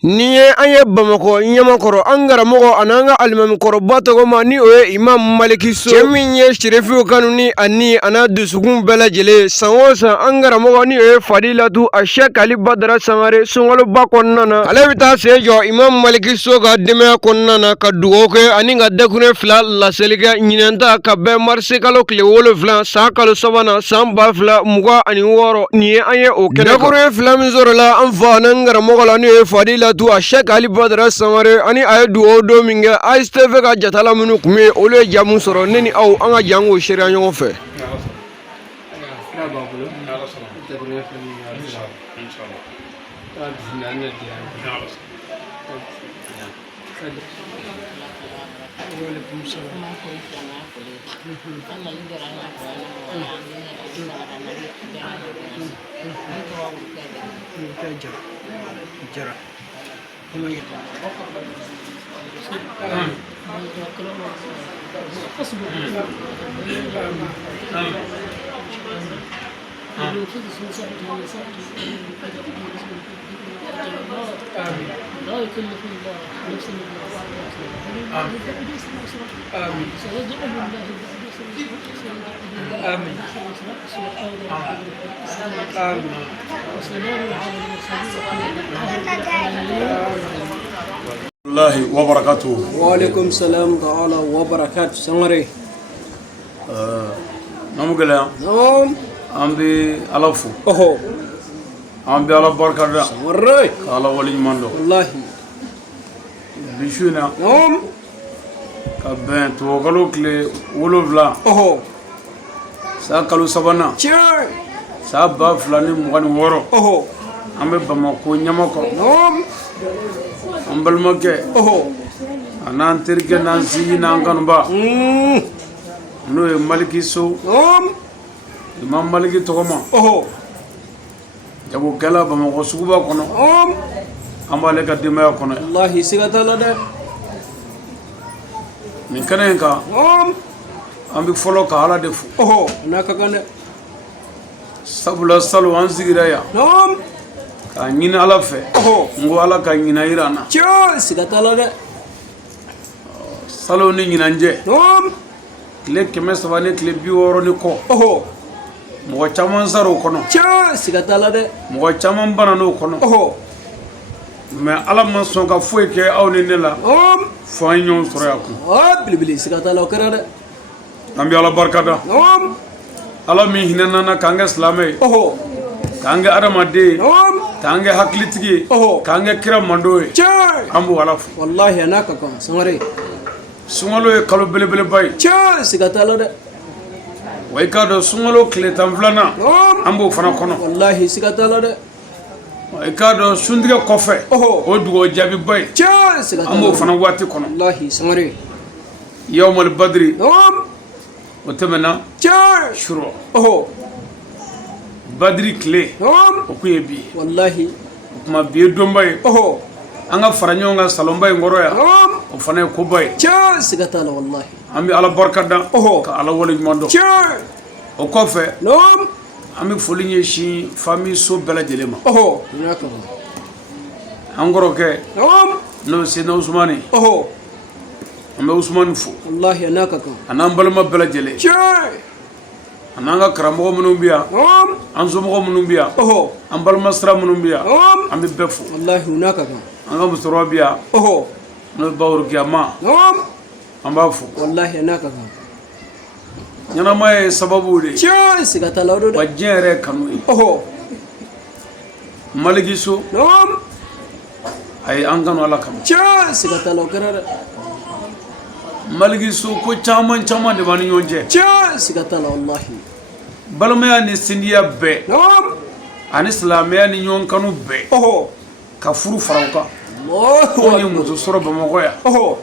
Ni ye an ye Bamakɔ Ɲamakɔrɔ an karamɔgɔ an'an ka alimamikɔrɔba tɔgɔma ni o ye Imam Maliki So cɛ min ye Serefiw kanu ni a ni a n'a dusukun bɛɛ lajɛlen san o san an karamɔgɔ ni o ye Fadilatu a Sɛki Ali Badara Sangare sunkaloba kɔnɔna na ale bɛ taa sen jɔ Imam Maliki So ka denbaya kɔnɔna na ka dugawu kɛ ani ka dakurun 2 laseli kɛ ɲinɛnta ka bɛn marisi kalo tile 7 san kalo 3 san 2026 nin ye an ye o kɛnɛ kan dakurun 2 min sɔrɔla an fa n'an karamɔgɔ la n'o ye Fadilatu a Sɛki Ali Badara Sangare ani a ye dugawu don min kɛ ASTV ka jatala minnu tun bɛ yen olu ye jamu sɔrɔ ne ni aw an ka jan k'o seereya ɲɔgɔn fɛ. لا يكلف الله نفسا الا وسعها سيجعل الله آمين الله وبركاته. وعليكم السلام تعالى وبركاته. سمري نمغلا نعم أمبي ألفو أهو أمبي على بركة سمري على ولي مندو والله بيشونا نعم كبين توغلو كلي ولوفلا أهو ساكلو سبانا شاي سابا فلاني مغاني ورو أهو أمبي بمكو نيامكو نعم أمبلمكي أهو أنا أنتركي نانسي نانكانبا نو مالكي سو نعم إمام مالكي توغما أهو جابو كلا بمكو سوبا كونو نعم أمبا لك دماء كونو الله سيغة الله من كننكا نعم أمبي فولو كهالا دفو أهو هناك كان sabula salo an sigira ya نعم ka ɲini ala fɛ أهو ngo ala ka ɲina yira na شاي سيغة الله salo ni ɲinanjɛ نعم tile 300 ni tile 60 ni kɔ أهو mɔgɔ caman sara o kɔnɔ شاي سيغة الله mɔgɔ caman bana n'o kɔnɔ أهو mais ala ma sɔn ka foyi kɛ aw ni ne la نعم fo an ɲɔgɔn sɔrɔ yan kun بلي بلي سيغة الله كرا an bɛ ala barika da نعم ala min hinɛna na k'an kɛ silamɛ ye أهو k'an kɛ adamaden ye نعم k'an kɛ hakilitigi ye أهو k'an kɛ kira mando ye شاي an b'o ala fo والله هناك كان سمري sunkalo ye kalo belebeleba ye شاي سيغة الله wa i k'a dɔn sunkalo tile 12 نعم an b'o fana kɔnɔ والله سيغة الله i k'a dɔn suntigɛ kɔfɛ أهو o dugawu jaabiba ye شاي سيغة an b'o الله fana waati kɔnɔ والله سمري yawmal badri نعم o tɛmɛna شاي suro أهو badri tile نعم o kun ye bi ye والله o tuma bi ye donba ye أهو an ka fara ɲɔgɔn kan salonba in kɔrɔ yan نعم o fana ye koba ye شاي سيغة الله والله an bɛ ala barika da أهو ka ala wale ɲuman dɔn شاي o kɔfɛ نعم an bɛ foli ɲɛsin famille so bɛɛ lajɛlen ma أهو هناك كان an kɔrɔkɛ نعم n'o ye sena usumani أهو an bɛ usumani fo والله هناك كان a n'an balima bɛɛ lajɛlen شاي a n'an ka karamɔgɔ minnu bɛ yan نعم an somɔgɔ minnu bɛ yan أهو an balima sira minnu bɛ yan نعم an bɛ bɛɛ fo والله هناك كان an ka musokɔrɔba bɛ yan أهو n'o ye bawuro kiyama نعم an b'a fo والله هناك كان ɲɛnama ye sababu de ye شاي سيغة الله wa diɲɛ yɛrɛ ye kanu ye أهو maliki so نعم a ye an kanu ala kama شاي سيغة الله كرا maliki so ko caman caman de b'an ni ɲɔgɔn cɛ شاي سيغة الله والله balimaya ni sindiya bɛɛ نعم ani silamɛya ni ɲɔgɔn kanu bɛɛ أهو ka furu fara o kan الله ko ni أكبر muso sɔrɔ bamakɔ yan أهو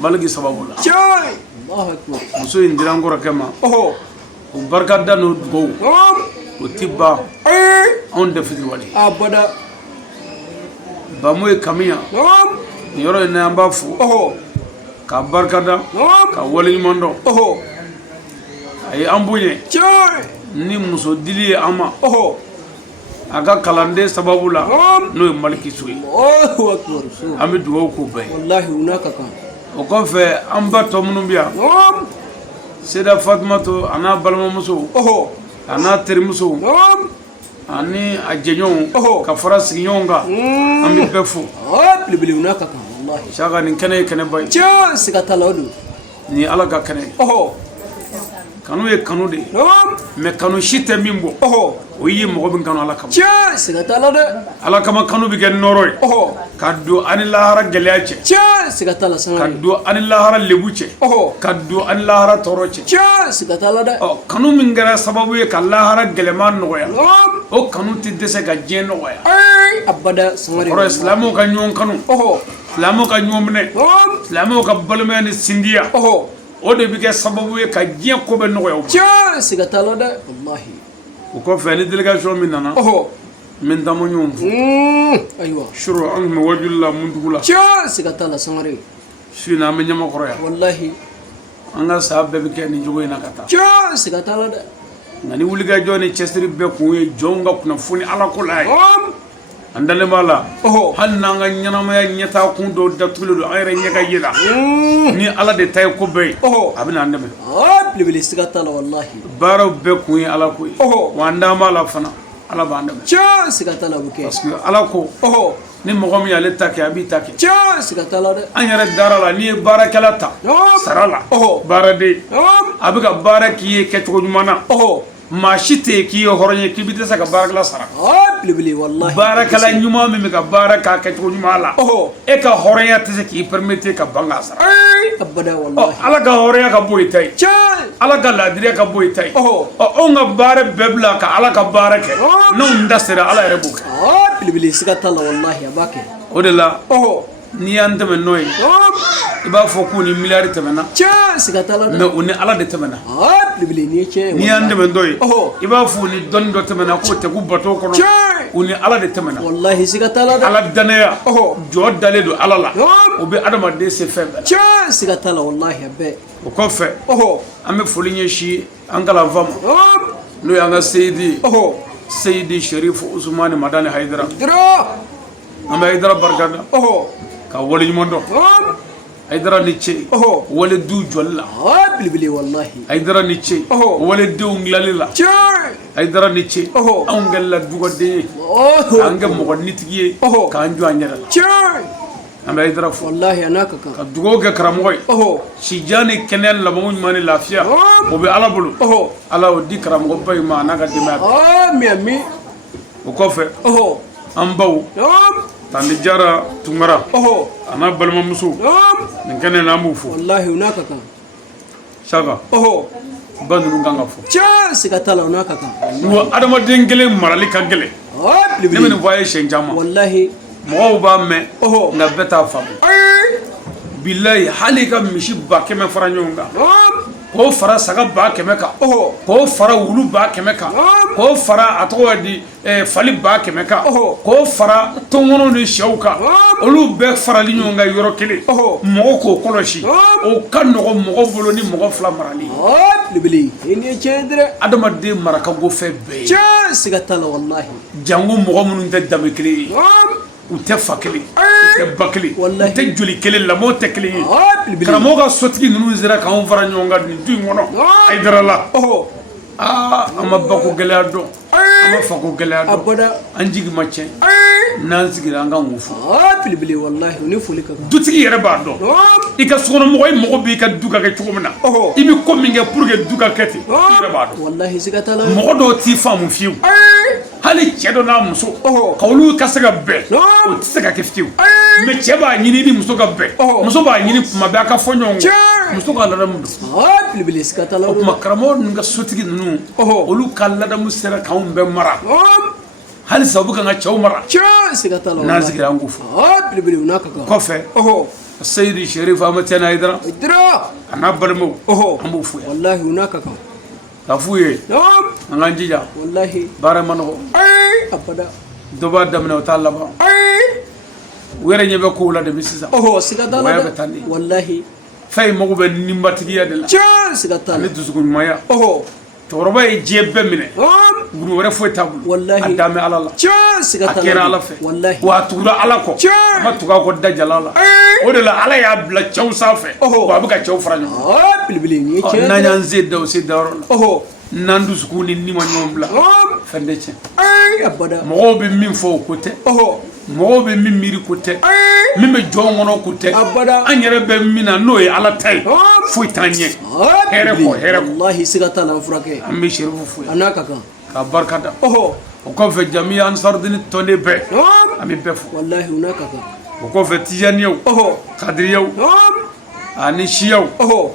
maliki sababu la شاي الله أكبر muso in dira n kɔrɔkɛ ma أهو o barika da n'o dugawu نعم o ti ban أي anw tɛ fitiriwale أبدا bamu ye kamiya نعم nin yɔrɔ in na an b'a fo أهو ka barika da نعم ka wale ɲuman dɔn أهو a ye an boɲɛ شاي ni muso dili ye an ma أهو aga kalande sababu la no ye Maliki Sow ye Allahu akbar an bɛ dugawu k'u bɛɛ ye wallahi una ka kan o kɔfɛ an ba tɔ minnu bɛ yan Seyda Fatumata a n'a balimamuso a n'a terimuso ani a jɛɲɔgɔnw ka fara sigiɲɔgɔn kan an bɛ bɛɛ fo bilibili una ka kan wallahi saka nin kɛnɛ ye kɛnɛba ye tiɲɛ siga t'a la o don nin ye Ala ka kɛnɛ ye kanu ye kanu de ye mais kanu si tɛ min bɔ o ye mɔgɔ min kanu Ala kama tiɲɛ siga t'a la dɛ Ala kama kanu bɛ kɛ nɔrɔ ye ka don ani lahara gɛlɛya cɛ tiɲɛ siga t'a la ka sangare don ani lahara lebu cɛ ka don ani lahara tɔɔrɔ cɛ tiɲɛ siga t'a la dɛ kanu min kɛra sababu ye ka lahara gɛlɛman nɔgɔya o kanu tɛ dɛsɛ ka diɲɛ nɔgɔya abada sangare kɔrɔ ye silamɛw ka ɲɔgɔn kanu silamɛw ka ɲɔgɔn minɛ silamɛw ka balimaya ni sindiya o de bɛ kɛ sababu ye ka diɲɛ ko bɛ nɔgɔya o ma tiɲɛ siga t'a la dɛ wallahi o kɔfɛ ni délégation min nana n bɛ n taama ɲɔgɔn fo ayiwa suro an tun bɛ wajuli la mun dugu la tiɲɛ siga t'a la sangare su in na an bɛ ɲamakɔrɔ yan wallahi an ka saya bɛɛ bɛ kɛ nin cogo in na ka taa tiɲɛ siga t'a la dɛ nka ni wulikajɔ ni cɛsiri bɛɛ kun ye jɔnw ka kunnafoni Ala ko la ye an dalen b'a la hali n'an ka ɲɛnamaya ɲɛtaa kun dɔw datugulen don an yɛrɛ ɲɛ ka ye la ni Ala de ta ye ko bɛɛ ye a bɛ n'an dɛmɛ bilibili siga t'a la wallahi baaraw bɛɛ kun ye Ala ko ye wa an daan b'a la fana Ala b'an dɛmɛ tiɲɛ siga t'a la o bɛ kɛ parce que Ala ko ni mɔgɔ min y'ale ta kɛ a b'i ta kɛ tiɲɛ siga t'a la dɛ an yɛrɛ dara la n'i ye baarakɛla ta sara la baaraden a bɛ ka baara k'i ye kɛcogo ɲuman na maa si tɛ yen k'i ye hɔrɔn ye k'i bɛ dɛsɛ ka baarakɛla sara bilibili wallahi baarakɛla ɲuman min bɛ ka baara k'a kɛcogo ɲuman la e ka hɔrɔnya tɛ se k'i permettre ka ban k'a sara abada wallahi Ala ka hɔrɔnya ka bɔ i ta ye tiɲɛ Ala ka laadiriya ka bɔ i ta ye anw ka baara bɛɛ bila ka Ala ka baara kɛ n'anw da sera Ala yɛrɛ b'o kɛ bilibili siga t'a la wallahi a b'a kɛ o de la n'i y'an tɛmɛ n'o ye i b'a fɔ k'u ni miliyari tɛmɛna tiɲɛ siga t'a la dɛ mais u ni Ala de tɛmɛna bilibili ni ye tiɲɛ ye n'i y'an tɛmɛ n'o ye i b'a fɔ u ni dɔnni dɔ tɛmɛna k'o tɛ k'u bato kɔnɔ tiɲɛ u ni Ala de tɛmɛna wallahi siga t'a la dɛ Ala danaya jɔ dalen don Ala la o bɛ adamaden se fɛn bɛɛ la tiɲɛ siga t'a la wallahi a bɛɛ o kɔfɛ an bɛ foli ɲɛsin an kalanfa ma n'o y'an ka seyidi Seyidi Sherifu Usumani Madani Hayidara an bɛ Hayidara barikada ka waleɲuman dɔn Hayidara ni ce wale du jɔli la bilibili wallahi Hayidara ni ce wale denw dilali la Hayidara ni ce anw kɛlɛla dugawuden ye k'an kɛ mɔgɔ nitigi ye k'an jɔ an yɛrɛ la an bɛ Hayidara fo wallahi a n'a ka kan ka dugawu kɛ karamɔgɔ ye sijan ni kɛnɛya labanko ɲuman ni lafiya o bɛ Ala bolo Ala y'o di karamɔgɔba in ma a n'a ka denbaya bɛɛ amin o kɔfɛ an baw Tandi Jara Tunkara a n'a balimamuso nin kɛnɛ na an b'u fo wallahi u n'a ka kan saka ba ninnu kan ka fɔ tiɲɛ siga t'a la u n'a ka kan n ko adamaden kelen marali ka gɛlɛn ne bɛ nin fɔ a ye siɲɛ caman wallahi mɔgɔw b'a mɛn nka bɛɛ t'a faamu bilayi hali i ka misi 100 fara ɲɔgɔn kan k'o fara saga 100 kan k'o fara wulu 100 kan k'o fara a tɔgɔ di fali 100 kan k'o fara tɔnkɔnɔw ni sɛw kan olu bɛɛ farali ɲɔgɔn kan yɔrɔ kelen mɔgɔ k'o kɔlɔsi o ka nɔgɔn mɔgɔ bolo ni mɔgɔ 2 marali ye bilibili i ni ye tiɲɛ ye dɛ adamaden mara ka go fɛn bɛɛ ye tiɲɛ siga t'a la wallahi jango mɔgɔ minnu tɛ danbe kelen ye u tɛ fa kelen u tɛ ba kelen u tɛ joli kelen lamɔ tɛ kelen ye karamɔgɔ ka sotigi ninnu sera k'anw fara ɲɔgɔn kan nin du in kɔnɔ Hayidara la an ma ba ko gɛlɛya dɔn an ma fa ko gɛlɛya dɔn an jigi ma tiɲɛ n'an sigira an ka mun fɔ bilibili wallahi u ni foli ka kan dutigi yɛrɛ b'a dɔn i ka sokɔnɔmɔgɔ i mago b'i ka du ka kɛ cogo min na i bɛ ko min kɛ pour que du ka kɛ ten i yɛrɛ b'a dɔn wallahi siga t'a la mɔgɔ dɔw t'i faamu fiyewu hali cɛ dɔ n'a muso k'olu ka se ka bɛn o tɛ se ka kɛ fiyewu mais cɛ b'a ɲini ni muso ka bɛn muso b'a ɲini tuma bɛɛ a ka fɔ ɲɔgɔn kɔ muso ka ladamu don bilibili siga t'a la o tuma karamɔgɔ ninnu ka sotigi ninnu olu ka ladamu sera k'anw bɛɛ mara halisa u bɛ ka n ka cɛw mara tiɲɛ siga t'a la n'an sigira an k'u fɔ bilibili u n'a ka kan kɔfɛ Seyidi Sherifu Amatiyani Hayidara a n'a balimaw an b'u fo yan wallahi u n'a ka kan ka f'u ye an k'an jija wallahi baara ma nɔgɔ abada dɔ b'a daminɛ o t'a laban u yɛrɛ ɲɛ bɛ kow la depuis sisan siga t'a la waya bɛ tan de wallahi fɛn in mago bɛ ninbatigiya de la tiɲɛ siga t'a la ani dusukun ɲumanya cɛkɔrɔba ye diɲɛ bɛɛ minɛ wulu wɛrɛ foyi t'a bolo Wallahi. a dan bɛ ala la a kɛra ala fɛ Wallahi. wa a tugura ala kɔ a ma tugu a kɔ dajala la o de la ala y'a bila cɛw sanfɛ wa a bɛ ka cɛw fara ɲɔgɔn kan Belebele nin ye Ɔ, tiɲɛ n'an dɛ. y'an se da o se dayɔrɔ la Ɔhɔ. n'an dusukun ni ni ma ɲɔgɔn bila fɛn tɛ tiɲɛ Abada. mɔgɔw bɛ min fɔ o ko tɛ Ɔhɔ. mɔgɔw bɛ min miiri ko tɛ min bɛ jɔn kɔnɔ ko tɛ Abada. an yɛrɛ bɛ min na n'o ye ala ta ye foyi t'an ɲɛ hɛrɛ kɔ hɛrɛ kɔ Wallahi siga t'a la an furakɛ. an bɛ serifu fo A yan n'a ka kan. k'a barika da Ɔhɔ. o kɔfɛ jamiya ansarudini tɔnden bɛɛ an bɛ bɛɛ fo Wallahi u n'a ka kan. o kɔfɛ tijaniyaw Ɔhɔ. kadiriyaw ani siyaw Ɔhɔ.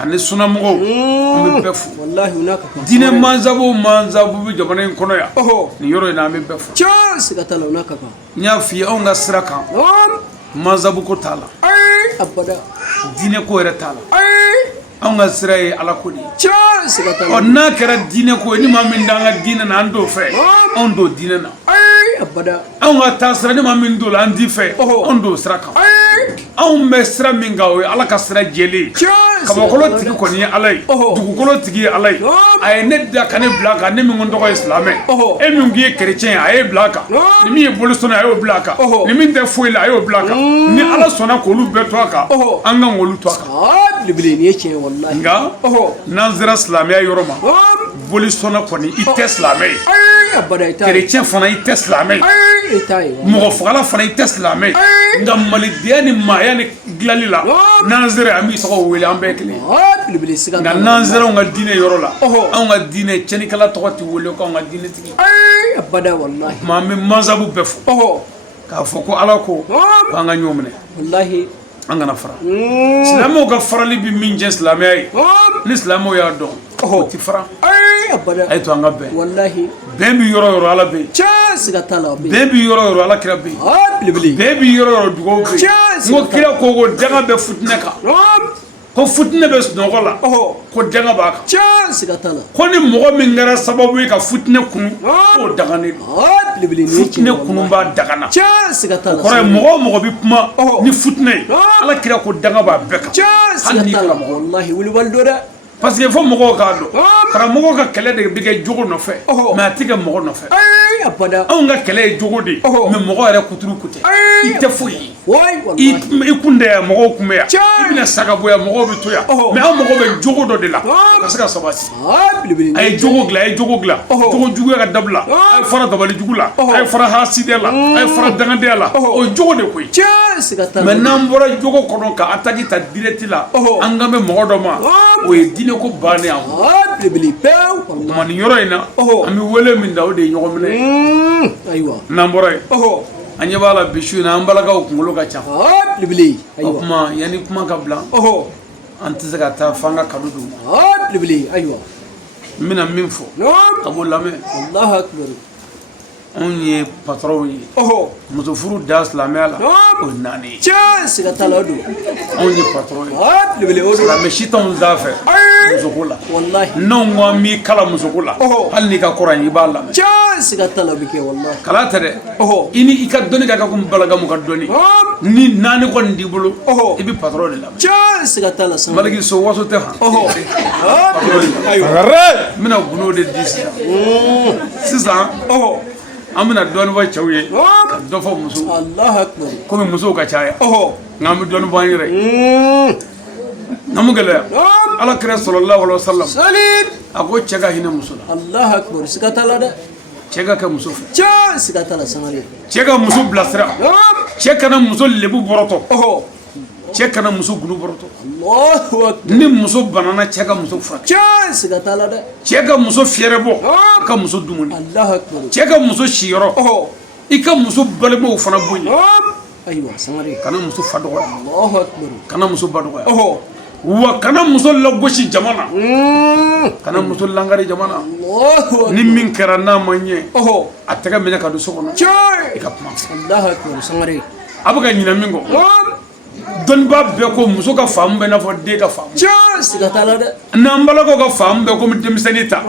ani sunamɔgɔw an bɛ bɛɛ fo Wallahi u n'a ka kan. diinɛ mansabu bɛ jamana in kɔnɔ yan Ɔhɔ. nin yɔrɔ in na an bɛ bɛɛ fo Tiɲɛ siga t'a la u n'a ka kan. n y'a f'i ye anw ka sira kan mansabu ko t'a la Abada. diinɛ ko yɛrɛ t'a la anw ka sira ye ala ko de ye Tiɲɛ siga t'a ɔ la. n'a kɛra diinɛ ko ye ni maa min t'an ka diinɛ na an t'o fɛ anw t'o diinɛ na Abada. anw ka taa sira ni maa min t'o la an t'i fɛ anw t'o sira kan anw bɛ sira min kan o ye ala ka sira jɛlen ye kabakolo tigi kɔni ye ala ye dugukolo tigi ye ala ye a ye ne da ka ne bila a kan ne min ko n tɔgɔ ye silamɛ e min k'i ye kerecɛn ye a y'e bila a kan ni min ye bolisɔnna a y'o bila a kan ni min tɛ foyi la a y'o bila a kan ni ala sɔnna k'olu bɛɛ to a kan an kan k'olu to a kan Belebele nin ye tiɲɛ ye wallahi. nka n'an sera silamɛya yɔrɔ ma bolisɔnna kɔni i tɛ silamɛ ye Abada i t'a ye. kerecɛn fana i tɛ silamɛ ye I t'a ye. mɔgɔ fagala fana i tɛ silamɛ ye nka malidenya ni maaya ni dilali la n'an sera an b'i tɔgɔ wele an bɛɛ ye kelen ye Belebele siga nka t'a la. n'an sera anw ka diinɛ yɔrɔ la anw ka diinɛ cɛnikɛla tɔgɔ tɛ wele k'anw ka diinɛ tigi Abada wallahi. tuma an bɛ mansabu bɛɛ fo Ɔhɔ. k'a fɔ ko ala ko k'an ka ɲɔgɔn minɛ Wallahi. an kana fara silamɛw ka farali bɛ min jɛ silamɛya ye ni silamɛw y'a dɔn o ti fara Abada. a ye to an ka bɛn Wallahi. bɛn bi yɔrɔ o yɔrɔ ala bɛ yen Tiɲɛ siga t'a la. bɛn bi yɔrɔ o yɔrɔ ala kira bɛ yen Belebele. bɛn bi yɔrɔ o yɔrɔ dugawu bɛ yen n ko kira ko danga bɛ futinɛ kan ko futinɛ bɛ sunɔgɔ la ko danga b'a kan Tiɲɛ siga t'a la. ko ni mɔgɔ min kɛra sababu ye ka futinɛ kunu k'o daganen don Belebele nin ye tiɲɛ futinɛ ye kunu wallahi. b'a dagana Tiɲɛ siga t'a la. kɔrɔ ye mɔgɔ o mɔgɔ bɛ kuma ni futinɛ ye ala kira ko danga b'a bɛɛ kan Tiɲɛ hali siga n'i t'a la. karamɔgɔ Wallahi wulibali don dɛ. parce que fo mɔgɔw k'a dɔn karamɔgɔ ka kɛlɛ de bɛ kɛ jogo nɔfɛ mɛ a tɛ kɛ mɔgɔ nɔfɛ Abada. anw ka kɛlɛ ye jogo de ye mɛ mɔgɔ yɛrɛ kuturu kutɛ i tɛ foyi ye Woy wallahi. i kun tɛ yan mɔgɔw kun bɛ yan i bɛna saga bɔ yan mɔgɔw bɛ to yan mɛ an mago bɛ jogo dɔ de la o ka se ka sabati Belebele nin a ye ye jogo dilan a ye jogo dilan jogo juguya ka dabila a ye fara dabali jugu la a ye fara hasidɛ la a ye fara dangadenya la o ye jogo de koyi Tiɲɛ siga t'a la. mɛ n'an bɔra jogo kɔnɔ ka ataki ta direct la an kan bɛ mɔgɔ dɔ ma o ye diinɛ ko bannen an ma Belebele pewu. Wallahi. tuma nin yɔrɔ in na an bɛ wele min da o de ye ɲɔgɔn minɛ Ayiwa. n'an bɔra yen an ɲɛ b'a la bi su in na an balakaw kunkolo ka ca Belebele. o Ayiwa. kuma yanni kuma ka bila an tɛ se ka taa f'an ka kado d'u ma Belebele. Ayiwa. n bɛna min fɔ a b'o lamɛn Allahu akbar. anw ye patɔrɔnw ye muso furu da silamɛya la o ye naani ye Tiɲɛ siga t'a la o don. anw ye patɔrɔn ye Belebele o don. silamɛ si t'anw sanfɛ musoko la Wallahi. n'anw ko an b'i kala musoko la hali n'i ka kɔrɔ ye i b'a lamɛn Tiɲɛ siga t'a la o bɛ kɛ wallahi. kala tɛ dɛ i ni i ka dɔnni ka kan komi balagamu ka dɔnni ni naani kɔni t'i bolo i bɛ patɔrɔn de lamɛn Tiɲɛ siga t'a la sama. maliki so waso tɛ han Ayiwa. n bɛna gundo de di sisan an bɛna dɔɔni fɔ cɛw ye ka dɔ fɔ musow Allahu akbar. komi musow ka caya nka an bɛ dɔɔni fɔ an yɛrɛ ye n'an mu gɛlɛya ala kira sallallahu alaihi wasallam Salim. a ko cɛ ka hinɛ muso la Allahu akbar. Siga t'a la dɛ. cɛ ka kɛ muso fɛ Tiɲɛ siga t'a la samari. cɛ ka muso bilasira cɛ kana muso lebu bɔrɔtɔ cɛ kana muso gulu bɔrɔtɔ Allahu akbar. ni muso banana cɛ ka muso furakɛ Tiɲɛ siga t'a la dɛ. cɛ ka muso fiyɛrɛ bɔ a ka muso dumuni Allahu akbar. cɛ ka muso siyɔrɔ i ka muso balimaw fana bonya Ayiwa samari. kana muso fa dɔgɔya Allahu akbar. kana muso ba dɔgɔya wa kana muso lagosi jama na kana muso langari jama na Allahu akbar. ni min kɛra n'a ma ɲɛ a tɛgɛ minɛ ka don so kɔnɔ i ka kuma Allahu akbar samari. a bɛ ka ɲinɛ min kɔ dɔnnibaa bɛɛ ko muso ka faamu bɛ i n'a fɔ den ka faamu Tiɲɛ siga t'a la dɛ. n'an balakaw ka faamu bɛɛ komi denmisɛnnin ta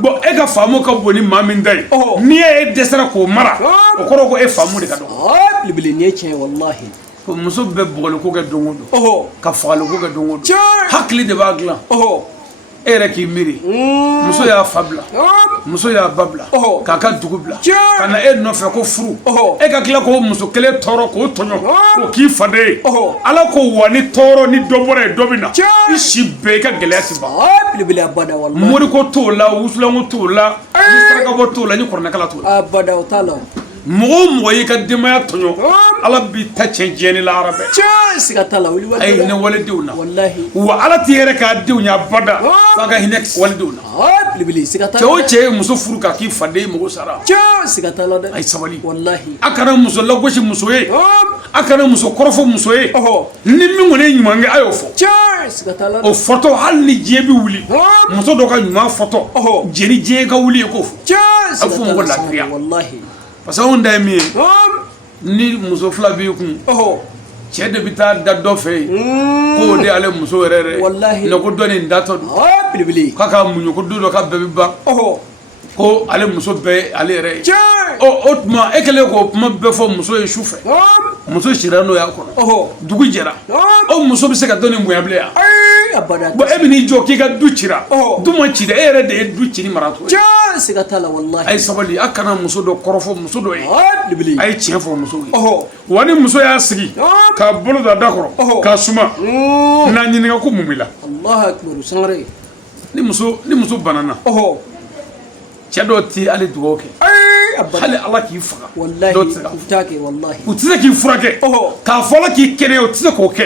bɔn e ka faamu ka bon ni maa min ta ye n'i ye dɛsɛra k'o mara o kɔrɔ ko e faamu de ka dɔgɔ Belebele nin ye tiɲɛ ye wallahi. ko muso bɛ bɔgɔliko kɛ don o don ka fagaliko kɛ don o don Tiɲɛ. hakili de b'a dilan e yɛrɛ k'i miiri muso y'a fa bila muso y'a ba bila k'a ka dugu bila ka na e nɔfɛ ko furu e ka tila k'o muso kelen tɔɔrɔ k'o tɔɲɔ k'o k'i faden ye ala ko wa ni tɔɔrɔ ni dɔ bɔra ye dɔ bɛ na i si bɛɛ i ka gɛlɛya ti ban moriko t'o la wusulanko t'o la ni sarakabɔ t'o la ni kɔrɔnɛkala t'o la mɔgɔ o mɔgɔ y'i ka denbaya tɔɲɔ ala b'i ta tiɲɛ diɲɛ lahara bɛɛ a ye hinɛ waledenw na wa ala t'i yɛrɛ k'a denw ɲɛ abada f'a ka hinɛ waledenw na cɛ o cɛ ye muso furu k'a k'i faden ye mɔgɔ sara a ye sabali a kana muso lagosi muso ye a kana muso kɔrɔfɔ muso ye ni min kɔni ye ɲuman kɛ a y'o fɔ o fɔtɔ hali ni diɲɛ bɛ wuli muso dɔ ka ɲuman fɔtɔ jɛni diɲɛ ka wuli ye k'o fɔ a bɛ fɔ mɔgɔ lafiya parce que anw da ye min ye ni muso fila b'i kun cɛ de bɛ taa da dɔ fɛ yen k'o de ale muso yɛrɛ yɛrɛ ko dɔ nin datɔ don k'a ka muɲu ko don dɔ ka bɛɛ bɛ ban ko ale muso bɛɛ ale yɛrɛ ye o tuma e kɛlen k'o kuma bɛɛ fɔ muso ye su fɛ muso sira n'o y'a kɔnɔ dugu jɛra o muso bɛ se ka dɔ nin bonya bilen yan bon e bɛ n'i jɔ k'i ka du cira du ma ci dɛ e yɛrɛ de ye du ci ni maratɔ ye a ye sabali a kana muso dɔ kɔrɔfɔ muso dɔ ye a ye tiɲɛ fɔ muso ye wa ni muso y'a sigi k'a bolo da da kɔrɔ k'a suma n'a ɲininka ko mun b'i la ni muso banana cɛ dɔw ti hali dugawu kɛ hali ala k'i faga dɔw tɛ se u tɛ se k'i furakɛ k'a fɔ ala k'i kɛnɛya u tɛ se k'o kɛ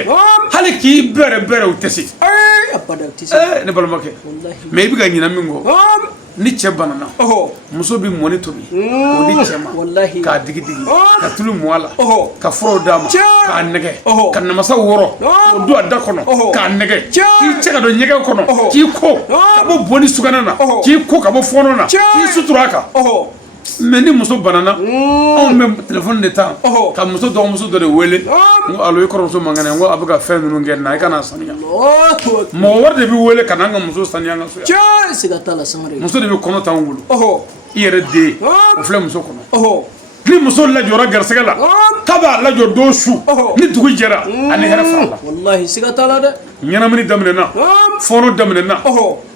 hali k'i bɛrɛ u tɛ se ne balimakɛ mais i bɛ ka ɲinɛ min kɔ ni cɛ banana muso bɛ mɔni tobi k'o di cɛ ma k'a digi ka tulu mɔ a la ka furaw d'a ma k'a nɛgɛ ka namasa wɔrɔ k'o don a da kɔnɔ k'a nɛgɛ k'i cɛ ka don ɲɛgɛn kɔnɔ k'i ko ka bɔ bɔnni sugana na k'i ko ka bɔ fɔɔnɔ na k'i sutura a kan mais ni muso banana anw bɛ telefɔni de ta ka muso dɔgɔmuso dɔ de wele n ko alo i kɔrɔmuso man kɛnɛ n ko a bɛ ka fɛn ninnu kɛ na i kana sanuya mɔgɔ wɛrɛ de bɛ wele ka na an ka muso sanuya an ka so yan muso de bɛ kɔnɔ t'anw bolo i yɛrɛ den o filɛ muso kɔnɔ ni muso lajɔra garisɛgɛ la k'a b'a lajɔ don su ni dugu jɛra ani hɛrɛ fara la ɲɛnamini daminɛna fɔɔnɔ daminɛna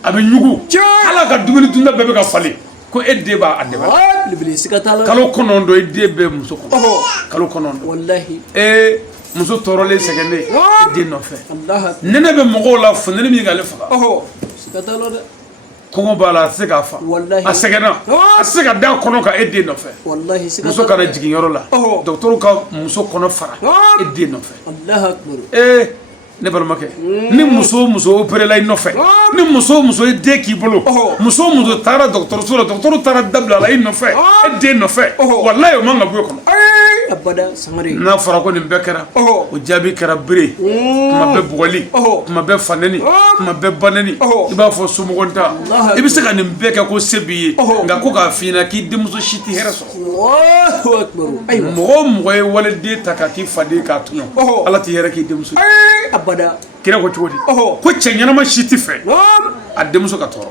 a bɛ ɲugu ala ka dumuni dunda bɛɛ bɛ ka falen ko e den b'a dɛmɛ kalo kɔnɔntɔn i den bɛ muso kɔnɔ kalo kɔnɔntɔn muso tɔɔrɔlen sɛgɛnnen e den nɔfɛ nɛnɛ bɛ mɔgɔw la funtɛni min k'ale faga kɔngɔ b'a la a tɛ se k'a fa a sɛgɛnna a tɛ se ka da kɔnɔ ka e den nɔfɛ muso kana jigin yɔrɔ la dɔgɔtɔrɔw ka muso kɔnɔ fara e den nɔfɛ ne balimakɛ ni muso o muso opérela i nɔfɛ ni muso o muso ye den k'i bolo muso o muso taara dɔgɔtɔrɔso la dɔgɔtɔrɔ taara dabila la i nɔfɛ e den nɔfɛ walayi o man ka bɔ e kɔnɔ n'a fɔra ko nin bɛɛ kɛra o jaabi kɛra bere kuma bɛɛ bugɔli kuma bɛɛ fanɛni kuma bɛɛ banɛni i b'a fɔ somɔgɔ ta i bɛ se ka nin bɛɛ kɛ ko se b'i ye nka ko k'a f'i ɲɛna k'i denmuso si tɛ hɛrɛ sɔrɔ mɔgɔ o mɔgɔ ye waliden ta k'a k'i faden k'a tɔɲɔ ala t'i hɛrɛ k'i denmuso kira ko cogo di ko cɛ ɲɛnama si tɛ fɛ a denmuso ka tɔɔrɔ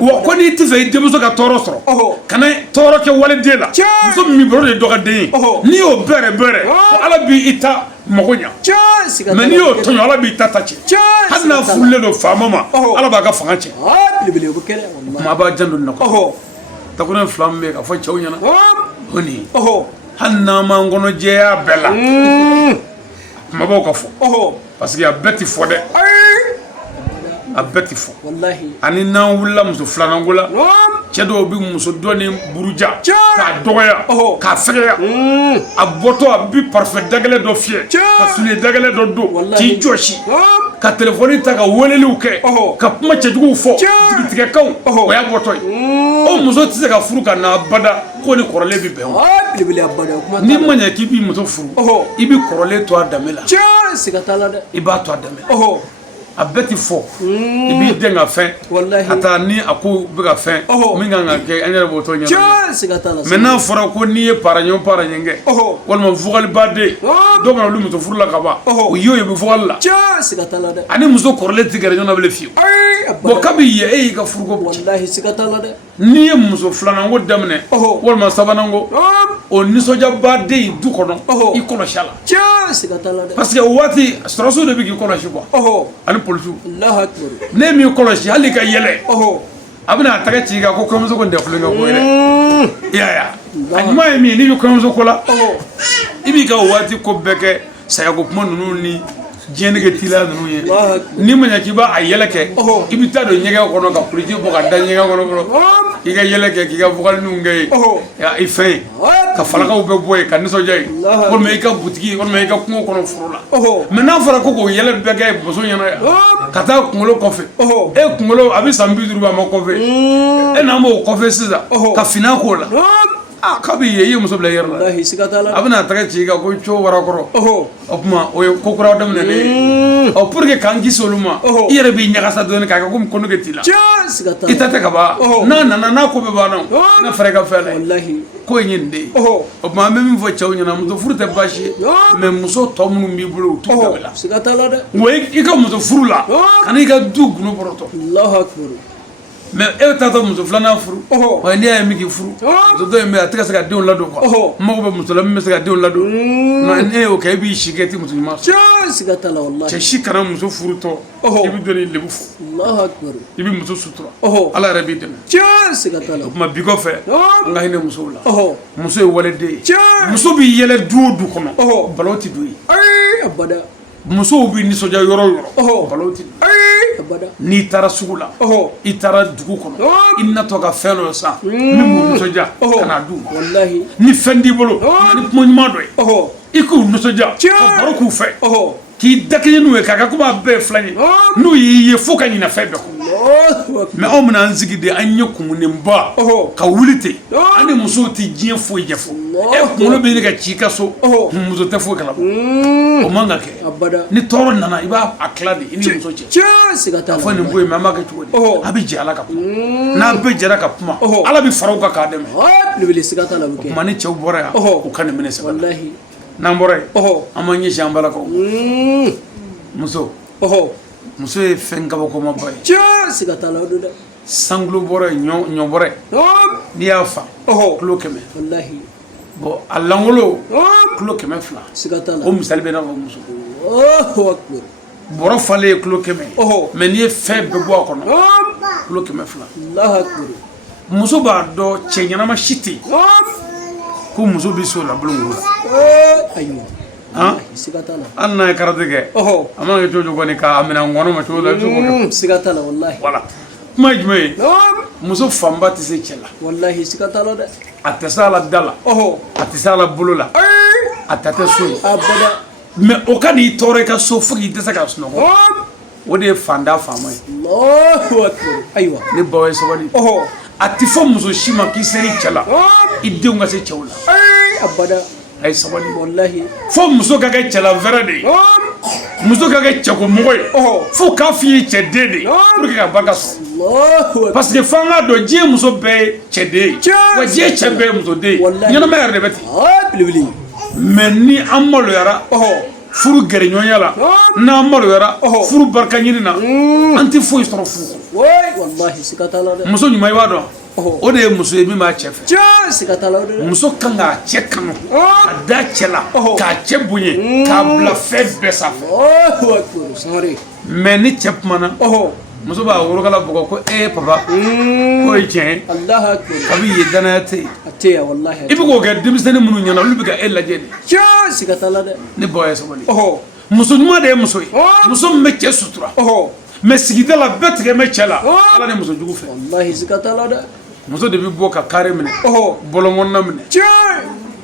wa ko n'i tɛ fɛ i denmuso ka tɔɔrɔ sɔrɔ kana tɔɔrɔ kɛ waliden la muso min b'i bolo de ye dɔgɔden ye n'i y'o bɛrɛ ko ala b'i ta mago ɲa mais n'i y'o tɔɲɔ ala b'i ta tiɲɛ hali n'a furulen don faama ma ala b'a ka fanga tiɲɛ maa b'a jan don nin na takunen fila min bɛ yen ka fɔ cɛw ɲɛna o nin hali n'an m'an kɔnɔ jɛya bɛɛ la kumabaw ka fɔ parce que a bɛɛ ti fɔ dɛ a bɛɛ ti fɔ ani n'an wulila muso filanan ko la cɛ dɔw bɛ muso dɔ ni buruja k'a dɔgɔya k'a fɛgɛya a bɔtɔ a bɛ parfait dagɛlɛ dɔ fiyɛ ka soulier dagɛlɛ dɔ don k'i jɔsi ka telefɔni ta ka weleliw kɛ ka kuma cɛjuguw fɔ jigitigɛkanw o y'a bɔtɔ ye o muso tɛ se ka furu ka na abada ko ni kɔrɔlen bɛ bɛn o n'i ma ɲɛ k'i b'i muso furu i bɛ kɔrɔlen to a danbe la i b'a to a danbe la a bɛɛ ti fɔ i b'i den ka fɛn ka taa ni a ko bɛ ka fɛn min kan ka kɛ an yɛrɛ b'o tɔ ɲɛna mais n'a fɔra ko n'i ye paraɲɔ kɛ walima vugalibaden dɔw bɛ na olu muso furu la ka ban o y'o ye u bɛ vugali la ani muso kɔrɔlen tɛ gɛrɛ ɲɔgɔn na bilen fiyewu bon kabi ye e y'i ka furuko n'i ye muso filanan ko daminɛ walima sabanan ko o nisɔndiyaba den in du kɔnɔ i kɔlɔsi a la tiɲɛ siga t'a la dɛ parce que o waati sɔrɔsiw de bɛ k'i kɔlɔsi quoi ani polisiw Allahu akbar ne m'i kɔlɔsi hali ka yɛlɛ a bɛna a tɛgɛ ci i kan ko kɔɲɔmuso ko nin tɛ kulonkɛ ko ye dɛ i y'a ye a ɲuman ye min ye n'i bɛ kɔɲɔmuso ko la i b'i ka o waati ko bɛɛ kɛ sayako kuma ninnu ni diɲɛnɛgɛ teliya ninnu ye n'i ma ɲɛ k'i b'a yɛlɛ kɛ i bɛ taa don ɲɛgɛn kɔnɔ ka kuliji bɔ ka da ɲɛgɛn kɔnɔ k'i ka yɛlɛ kɛ k'i ka vocalinw kɛ yen i fɛn ye ka falakaw bɛ bɔ yen ka nisɔndiya yen walima i ka butigi walima i ka kungo kɔnɔ foro la mɛ n'a fɔra ko k'o yɛlɛ bɛɛ kɛ muso ɲɛna yan ka taa kunkolo kɔfɛ e kunkolo a bɛ san 50 a ma kɔfɛ e n'an b'o kɔfɛ sisan ka finan k'o la k'a bɛ ye i ye muso bila i yɛrɛ la a bɛna a tɛgɛ ci i kan ko co warakɔrɔ o tuma o ye ko kura daminɛlen ye pour que k'an kisi olu ma i yɛrɛ b'i ɲagasa dɔɔni k'a kɛ komi ko nege t'i la i ta tɛ ka ban n'a nana n'a ko bɛ banna n'a fɔra i ka fɛn la ko in ye nin de ye o tuma an bɛ min fɔ cɛw ɲɛna muso furu tɛ baasi ye mɛ muso tɔ minnu b'i bolo u t'u dabila wa i ka muso furu la ka n'i ka du gunu bɔrɔtɔ mɛ e bɛ taa muso filanan furu wa n'i y'a ye min k'i furu muso dɔ in bɛ a tɛ ka se ka denw ladon quoi n mago bɛ muso la min bɛ se ka denw ladon nka e y'o kɛ e b'i si kɛ i tɛ muso ɲuman sɔrɔ cɛ si kana muso furu tɔ i bɛ dɔnni lebu fɔ i bɛ muso sutura ala yɛrɛ b'i dɛmɛ o tuma bi kɔfɛ an ka hinɛ musow la muso ye waliden ye muso b'i yɛlɛ du o du kɔnɔ balo tɛ don yen musow bɛ nisɔndiya yɔrɔ o yɔrɔ balo tɛ don n'i taara sugu la i taara dugu kɔnɔ i natɔ ka fɛn dɔ san min b'u nisɔndiya ka n'a d'u ma ni fɛn t'i bolo ni kuma ɲuman dɔ ye i k'u nisɔndiya ka baro k'u fɛ k'i da kelen n'u ye k'a kɛ komi a bɛɛ ye filan ye n'u y'i ye fo ka ɲinɛ fɛn bɛɛ kɔ mɛ anw bɛna an sigi de an ye kunkunenba ka wuli ten an ni musow tɛ diɲɛ foyi ɲɛfɔ e kunkolo bɛ ɲini ka ci i ka so muso tɛ foyi kalama o man ka kɛ ni tɔɔrɔ nana i b'a tila de i ni muso cɛ a fɔ nin ko ye mɛ an b'a kɛ cogo di a bɛ jɛ ala ka kuma n'a bɛɛ jɛra ka kuma ala bɛ fara u kan k'a dɛmɛ o tuma ni cɛw bɔra yan u ka nin minɛ sɛbɛn n'an bɔra yen an b'an ɲɛsin an balakaw muso muso ye fɛn kabakomaba ye sankilo bɔra ye ɲɔ bɔra ye n'i y'a fa kilo 100 bon a langolo kilo 200 o misali bɛ n'a fɔ muso bɔrɔ falen ye kilo 100 mɛ n'i ye fɛn bɛɛ bɔ a kɔnɔ kilo 200 muso b'a dɔn cɛ ɲɛnama si tɛ yen ko muso bɛ so la bulon hali n'a ye karate kɛ a mana kɛ cogo kɔni k'a minɛ ŋɔnɔ ma cogo la i bɛ se k'o kɛ voilà kuma ye jumɛn ye muso fanba tɛ se cɛ la a tɛ se a la da la a tɛ se a la bolo la a ta tɛ so ye mɛ o ka n'i tɔɔrɔ i ka so fo k'i tɛ se ka sunɔgɔ o de ye fanda faama ye ne baw ye sabali a tɛ fɔ muso si ma k'i seri cɛ la i denw ka se cɛw la a ye sabali fo muso ka kɛ cɛla wɛrɛ de ye muso ka kɛ cɛkomɔgɔ ye fo k'a f'i ye cɛ den de ye pour que ka barika sɔrɔ parce que f'an k'a dɔn diɲɛ muso bɛɛ ye cɛ den ye wa diɲɛ cɛ bɛɛ ye muso den ye ɲɛnamaya yɛrɛ de bɛ ten mɛ ni an maloyara furu gɛrɛɲɔgɔnya la n'an maloyara furu barika ɲini na an tɛ foyi sɔrɔ furu kɔnɔ muso ɲuman i b'a dɔn o de ye muso ye min b'a cɛ fɛ muso kan k'a cɛ kanu ka da cɛ la k'a cɛ bonya k'a bila fɛn bɛɛ sanfɛ mɛ ni cɛ kumana muso b'a worokala bugɔ ko papa k'o ye tiɲɛ ye kabi ye danaya tɛ yen i bɛ k'o kɛ denmisɛnnin minnu ɲɛna olu bɛ ka e lajɛ de ne ba ye sabali muso ɲuman de ye muso ye muso min bɛ cɛ sutura mɛ sigida la bɛɛ tigɛ bɛ cɛ la ala ni muso jugu fɛ muso de bɛ bɔ ka kari minɛ bɔlɔnkɔnɔna minɛ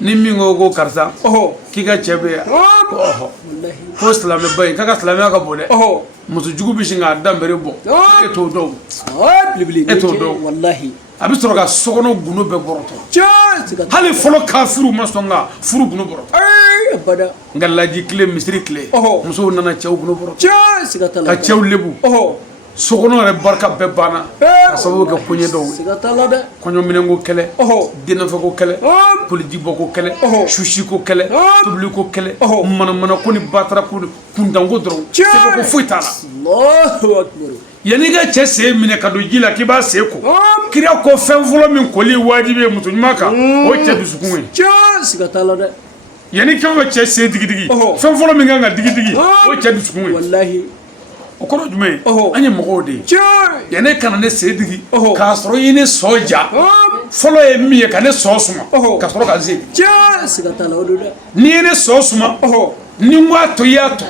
ni min ko karisa k'i ka cɛ bɛ yan ko silamɛ ba in k'a ka silamɛya ka bon dɛ muso jugu bɛ sin k'a danbere bɔ e t'o dɔn e t'o dɔn a bɛ sɔrɔ ka sokɔnɔ gundo bɛɛ bɔrɔtɔ hali fɔlɔ kafiru ma sɔn ka furu gundo bɔrɔtɔ nka laji tile misiri tile musow nana cɛw gundo bɔrɔtɔ ka cɛw lebu sokono yɛrɛ barika bɛɛ banna ka sababu kɛ koɲɛ dɔw ye siga t'a la dɛ kɔɲɔminɛnko kɛlɛ dennafɛko kɛlɛ polijibɔko kɛlɛ susiko kɛlɛ tobiliko kɛlɛ manamanako ni batarako ni kundanko dɔrɔn sɛbɛko foyi t'a la Allahu akbar yanni ka cɛ sen minɛ ka don ji la k'i b'a sen ko kira ko fɛn fɔlɔ min koli ye wajibi ye muso ɲuman kan o ye cɛ dusukun ye siga t'a la dɛ yanni k'an ka cɛ sen digidigi fɛn fɔlɔ min kan ka digidigi o ye cɛ dusukun ye wallahi o kɔrɔ jumɛn ye an ye mɔgɔw de ye yanni ka na ne sen digi k'a sɔrɔ i ye ne sɔ ja fɔlɔ ye min ye ka ne sɔ suma ka sɔrɔ ka n sen siga t'a la o don dɛ n'i ye ne sɔ suma ni n k'a to i y'a to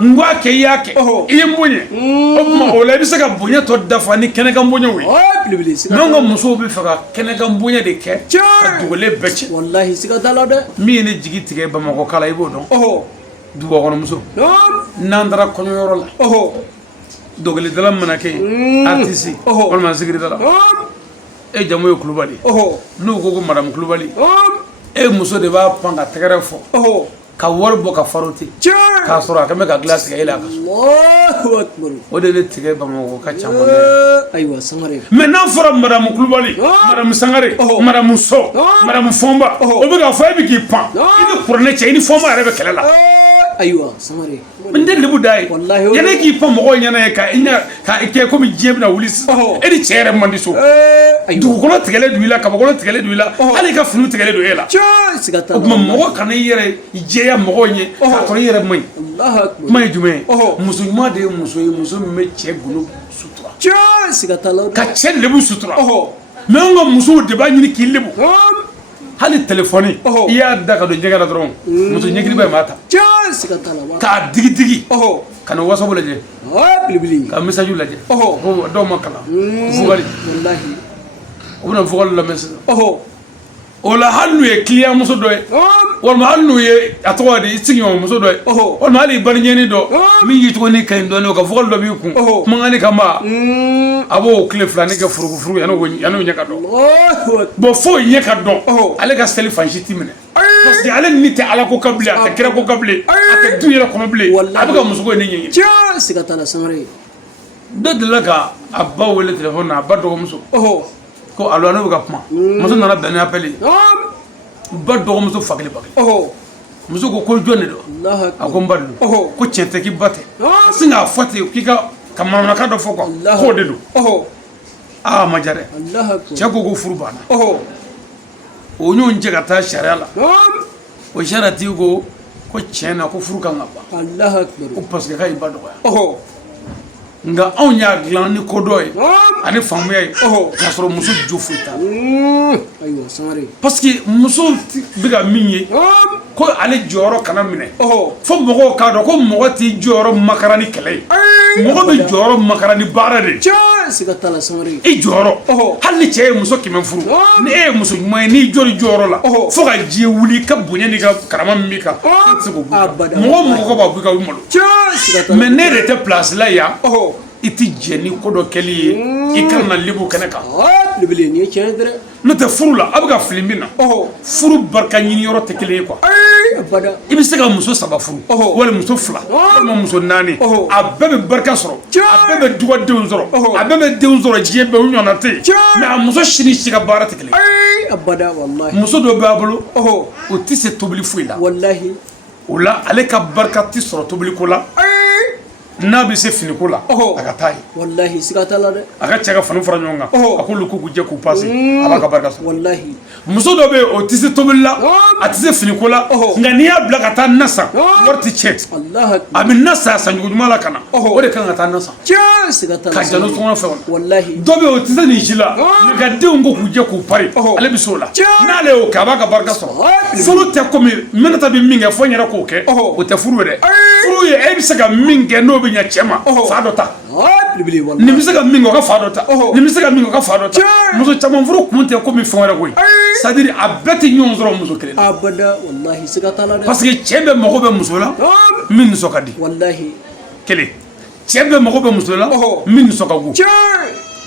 n k'a kɛ i y'a kɛ i ye n bonya o tuma o la i bɛ se ka bonya tɔ dafa ni kɛnɛkan bonyaw ye belebele siga n'anw ka musow bɛ fɛ ka kɛnɛkan bonya de kɛ ka dogolen bɛɛ cɛ wallahi siga t'a la dɛ min ye ne jigi tigɛ bamakɔ kala i b'o dɔn dugubakɔnɔmuso n'an taara kɔɲɔyɔrɔ la dɔnkilidala mana kɛ yen artiste walima zikiridala e jamu ye kulubali n'u ko ko madamu kulubali e muso de b'a pan ka tɛgɛrɛ fɔ ka wari bɔ ka faro ten k'a sɔrɔ a kɛn bɛ ka gilan tigɛ e la ka so Allahu akbar o de ne tigɛ bamakɔ ka ca kɔnɔ ayiwa Sangare mais n'a fɔra madamu kulubali madamu sangare madamu sɔ madamu fɔnba o bɛ ka fɔ e bɛ k'i pan i bɛ kuranɛ cɛ i ni fɔnba yɛrɛ bɛ kɛlɛ la ayiwa Sangare n tɛ lebu da ye yanni k'i pan mɔgɔw ɲɛna ye ka kɛ komi diɲɛ bɛna wuli sisan e ni cɛ yɛrɛ man di so dugukolo tigɛlen don i la kabakolo tigɛlen don i la hali i ka fini tigɛlen don e la o tuma mɔgɔ kana i yɛrɛ jɛya mɔgɔw ɲɛ k'a sɔrɔ i yɛrɛ man ɲi kuma ye jumɛn ye muso ɲuman de ye muso ye muso min bɛ cɛ golo sutura ka cɛ lebu sutura mais anw ka musow de b'a ɲini k'i lebu hali telefɔni i y'a da ka don ɲɛgɛn na dɔrɔn muso ɲɛkili bɛ maa ta k'a digi ka na wasabu lajɛ ka message lajɛ dɔw ma kalan fugali u bɛna fugali lamɛn sisan o la hali n'u ye client muso dɔ ye walima hali n'u ye a tɔgɔ de i sigiɲɔgɔn muso dɔ ye walima hali baliɲɛni dɔ min y'i tɔgɔ ni ka ɲi dɔɔnin o ka fugali dɔ b'i kun kumakanni kama a b'o tile filani kɛ furufuru yan'o ɲɛ ka dɔn bon fo ɲɛ ka dɔn ale ka seli fansi ti minɛ parce que ale ni tɛ ala ko ka bilen a tɛ kira ko ka bilen a tɛ du yɛrɛ kɔnɔ bilen a bɛ ka muso ko in de ɲɛɲini siga t'a la Sangare dɔ delila ka a ba wele telefɔni na a ba dɔgɔmuso ko alo ne bɛ ka kuma muso nana bɛn ni appel ye ba dɔgɔmuso fakili muso ko jɔn de don a ko n ba de don ko tiɲɛ tɛ k'i ba tɛ sin k'a fɔ ten k'i ka manamanakan dɔ fɔ quoi k'o de don a ma diya dɛ cɛ ko furu banna o y'o cɛ ka taa sariya la o sariyatigi ko tiɲɛ na ko furu kan ka ban ko parce que k'a y'i ba dɔgɔya nka anw y'a dilan ni ko dɔ ye ani faamuya ye k'a sɔrɔ muso jo foyi t'a la parce que muso bɛ ka min ye ko ale jɔyɔrɔ kana minɛ fo mɔgɔw k'a dɔn ko mɔgɔ t'i jɔyɔrɔ makara ni kɛlɛ ye mɔgɔ bɛ jɔyɔrɔ makara ni baara de ye i jɔyɔrɔ hali ni cɛ ye muso 100 furu ni e ye muso ɲuman ye n'i jɔri jɔyɔrɔ la fo ka diɲɛ wuli ka bonya n'i ka karama min b'i kan i tɛ se k'o mɔgɔ ka b'a bɔ i ka u malo mais ne de tɛ place la yan i tɛ jɛ ni ko dɔ kɛli ye i kana na lebu kɛnɛ kan n'o tɛ furu la a bɛ ka fili min na furu barika ɲini yɔrɔ tɛ kelen ye quoi i bɛ se ka muso 3 furu wali muso 2 walima muso 4 a bɛɛ bɛ barika sɔrɔ a bɛɛ bɛ dɔgɔdenw sɔrɔ a bɛɛ bɛ denw sɔrɔ diɲɛ bɛɛ u ɲɔgɔnna tɛ yen mais a muso si ni si ka baara tɛ kelen ye muso dɔ b'a bolo o tɛ se tobili foyi la o la ale ka barika tɛ sɔrɔ tobiliko la n'a bɛ se finiko la a ka taa ye a ka cɛ ka fani fara ɲɔgɔn kan a k'olu k'u jɛ k'u pase a b'a ka barika sɔrɔ muso dɔ bɛ yen o tɛ se tobili la a tɛ se finiko la nka n'i y'a bila ka taa na san wari tɛ tiɲɛ a bɛ na san sanjugu ɲuman la ka na o de kan ka taa na san ka jalo sɔngɔn fɛnw na dɔ bɛ yen o tɛ se nin si la nka ka denw ko k'u jɛ k'u pari ale bɛ se o la n'ale y'o kɛ a b'a ka barika sɔrɔ furu tɛ komi minata bɛ min kɛ fo n yɛrɛ k'o kɛ o tɛ furu ye dɛ furu ye e bɛ se ka min kɛ n'o bɛ ɲɛ cɛ ma fa dɔ ta nin bɛ se ka min kɛ o ka fa dɔ ta nin bɛ se ka min kɛ o ka fa dɔ ta muso caman furu kun tɛ komi fɛn wɛrɛ koyi c'est à dire a bɛɛ tɛ ɲɔgɔn sɔrɔ muso kelen na parce que cɛ bɛɛ mago bɛ muso la min nisɔn ka di kelen cɛ bɛɛ mago bɛ muso la min nisɔn ka go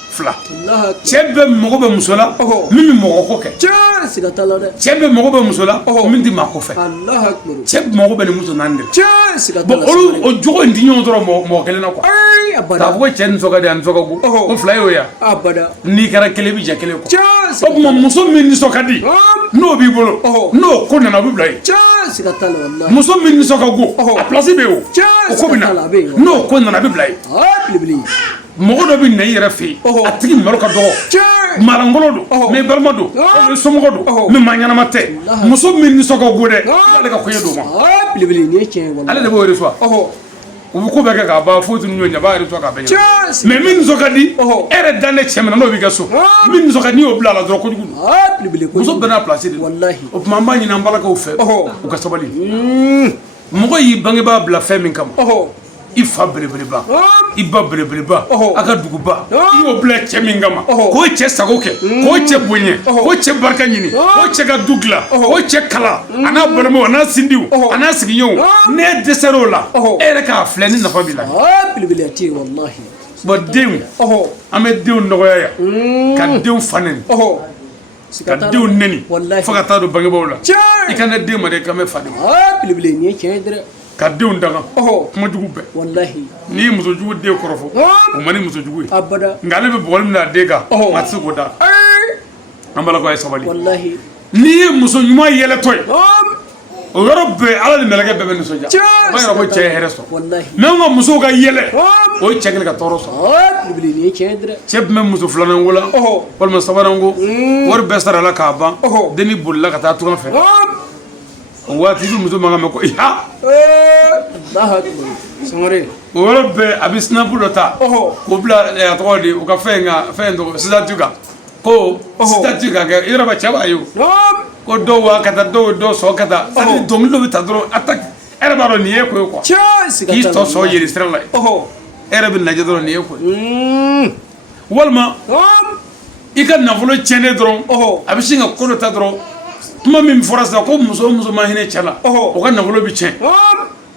fila Allah akbar. cɛ bɛ mago bɛ muso la min bɛ mɔgɔ ko kɛ Cɛ siga t'a la dɛ. cɛ bɛ mago bɛ muso la min tɛ maa ko fɛ Allah akbar. cɛ mago bɛ ni muso naani de la Cɛ siga t'a bon la. olu o jogo in ti ɲɔgɔn sɔrɔ mɔgɔ kelen na quoi Ayi k'a abada. fɔ ko cɛ nisɔn ka di a nisɔn ka go ko fila y'o ya Abada. n'i kɛra kelen i bɛ jɛ kelen kɔ Cɛ o siga. tuma muso min nisɔn ka di n'o b'i bolo n'o ko nana o bɛ bila yen Cɛ siga t'a la wallahi. muso min nisɔn ka go a place bɛ yen o Cɛ o ko bɛ siga na t'a la a bɛ yen. n'o ko nana a bɛ bila yen Ah bilibili. mɔgɔ dɔ bɛ na i yɛrɛ fɛ yen a tigi malo ka dɔgɔ Cɛ. maalankolo don mais balima don mais somɔgɔ don mais maa ɲɛnama tɛ muso min nisɔn ka go dɛ i b'ale ka kɔɲɔ d'o ma Ah bilibili nin ye tiɲɛ ye wallahi. ale de b'o reçoit u bɛ ko bɛɛ kɛ k'a ban foyi t'u ni ɲɔgɔn cɛ a b'a reçoit k'a bɛɛ ɲɛnabɔ Cɛ siga. mais min nisɔn ka di e yɛrɛ dan ne cɛ min na n'o b'i ka so min nisɔn ka di n'i y'o bila a la dɔrɔn kojugu don Ah bilibili. muso bɛɛ n'a place de don Wallahi. o tuma an b'a ɲini an balakaw fɛ u ka sabali mɔgɔ y'i bangebaa bila fɛn min kama i fa belebeleba i ba belebeleba a ka duguba i y'o bila cɛ min kama k'o cɛ sago kɛ k'o cɛ bonya k'o cɛ barika ɲini k'o cɛ ka du dilan k'o cɛ kala a n'a balimaw a n'a sindiw a n'a sigiɲɔgɔnw n'e dɛsɛr'o la e yɛrɛ k'a filɛ ni nafa b'i la Ah bilibili a tɛ yen wallahi. bon denw an bɛ denw nɔgɔya yan ka denw fa nɛni Siga ka t'a la. denw nɛni Wallahi. fo ka taa don bangebaaw la Cɛ. i ka ne den ma dɛ i ka mɛn fa de ma Ah bilibili nin ye tiɲɛ ye dɛ. ka denw daga kuma jugu bɛɛ Wallahi. n'i ye muso jugu den kɔrɔfɔ o man di muso jugu ye Abada. nka ale bɛ bɔgɔli min na a den kan a tɛ se k'o da an balakaw ye sabali Wallahi. n'i ye muso ɲuman yɛlɛtɔ ye o yɔrɔ bɛɛ ala ni mɛlɛkɛ bɛɛ bɛ nisɔndiya o b'a yira ko cɛ ye hɛrɛ sɔrɔ Wallahi. mɛ an ka musow ka yɛlɛ o ye cɛ kelen ka tɔɔrɔ sɔrɔ Ah bilibili nin ye tiɲɛ ye dɛ. cɛ tun bɛ muso filanan ko la walima sabanan ko wari bɛɛ sarala k'a ban denni bolila ka taa tunga fɛ o waati i bɛ muso mankan mɛn ko ha Allah akbar. Sangare. o yɔrɔ bɛɛ a bɛ sinapu dɔ ta k'o bila a tɔgɔ di u ka fɛn tɔgɔ sitati kan ko sitati ka kɛ i yɛrɛ bɛ cɛ b'a ye o ko dɔw b'a ka taa dɔw sɔn ka taa sadi dɔnkili dɔ bɛ ta dɔrɔn a ta e yɛrɛ b'a dɔn nin ye ko ye quoi Cɛ siga k'i t'a la. tɔ sɔn yeli sira la ye e yɛrɛ bɛ lajɛ dɔrɔn nin ye ko ye walima i ka nafolo tiɲɛnen dɔrɔn a bɛ sin ka ko dɔ ta dɔrɔn kuma min fɔra sisan ko muso o muso ma hinɛ cɛ la o ka nafolo bɛ tiɲɛ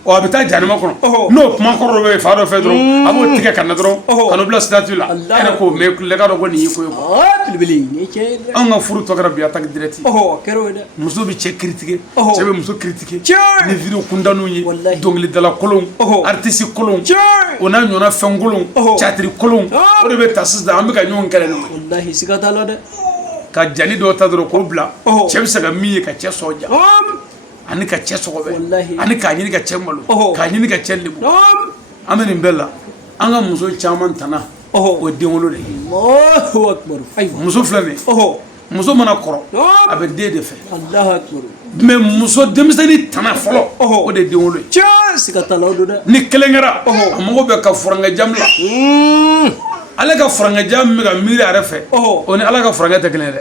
a bɛ taa janima kɔnɔ n'o kuma kɔrɔ dɔ bɛ fa dɔ fɛ dɔrɔn a b'o tigɛ ka na dɔrɔn ka n'o bila sitati la e yɛrɛ k'o mɛn lɛ k'a dɔn ko nin y'i ko ye quoi Ah bilibili nin ye tiɲɛ ye dɛ. anw ka furu tɔ kɛra bi attaque direct Kɛra o ye dɛ. muso bɛ cɛ critiquer cɛ bɛ muso critiquer Cɛ. ni vidéo kundanw ye Wallahi. dɔnkilidala kolonw artiste kolonw Cɛ. o n'a ɲɔgɔnna fɛn kolonw catiri kolonw o de bɛ ta sisan an bɛ ka ɲɔgɔn kɛlɛ nin ye Wallahi siga t'a la dɛ. ka jali dɔw ta dɔrɔn k'o bila cɛ bɛ se ka min ye ka cɛ sɔnja ani ka cɛ sɔgɔbɛ Wallahi. ani k'a ɲini ka cɛ malo k'a ɲini ka cɛ lebu an bɛ nin bɛɛ la an ka muso caman tana o ye denwolo de ye Allahu akbar. Ayiwa. muso filɛ nin ye muso mana kɔrɔ a bɛ den de fɛ Allahu akbar. mɛ muso denmisɛnnin tana fɔlɔ o de ye denwolo ye Cɛ siga t'a la o don dɛ. ni kelen kɛra a mago bɛ ka furankɛ la ale ka furankɛ min bɛ ka miiri a yɛrɛ fɛ o ni ala ka furankɛ tɛ kelen ye dɛ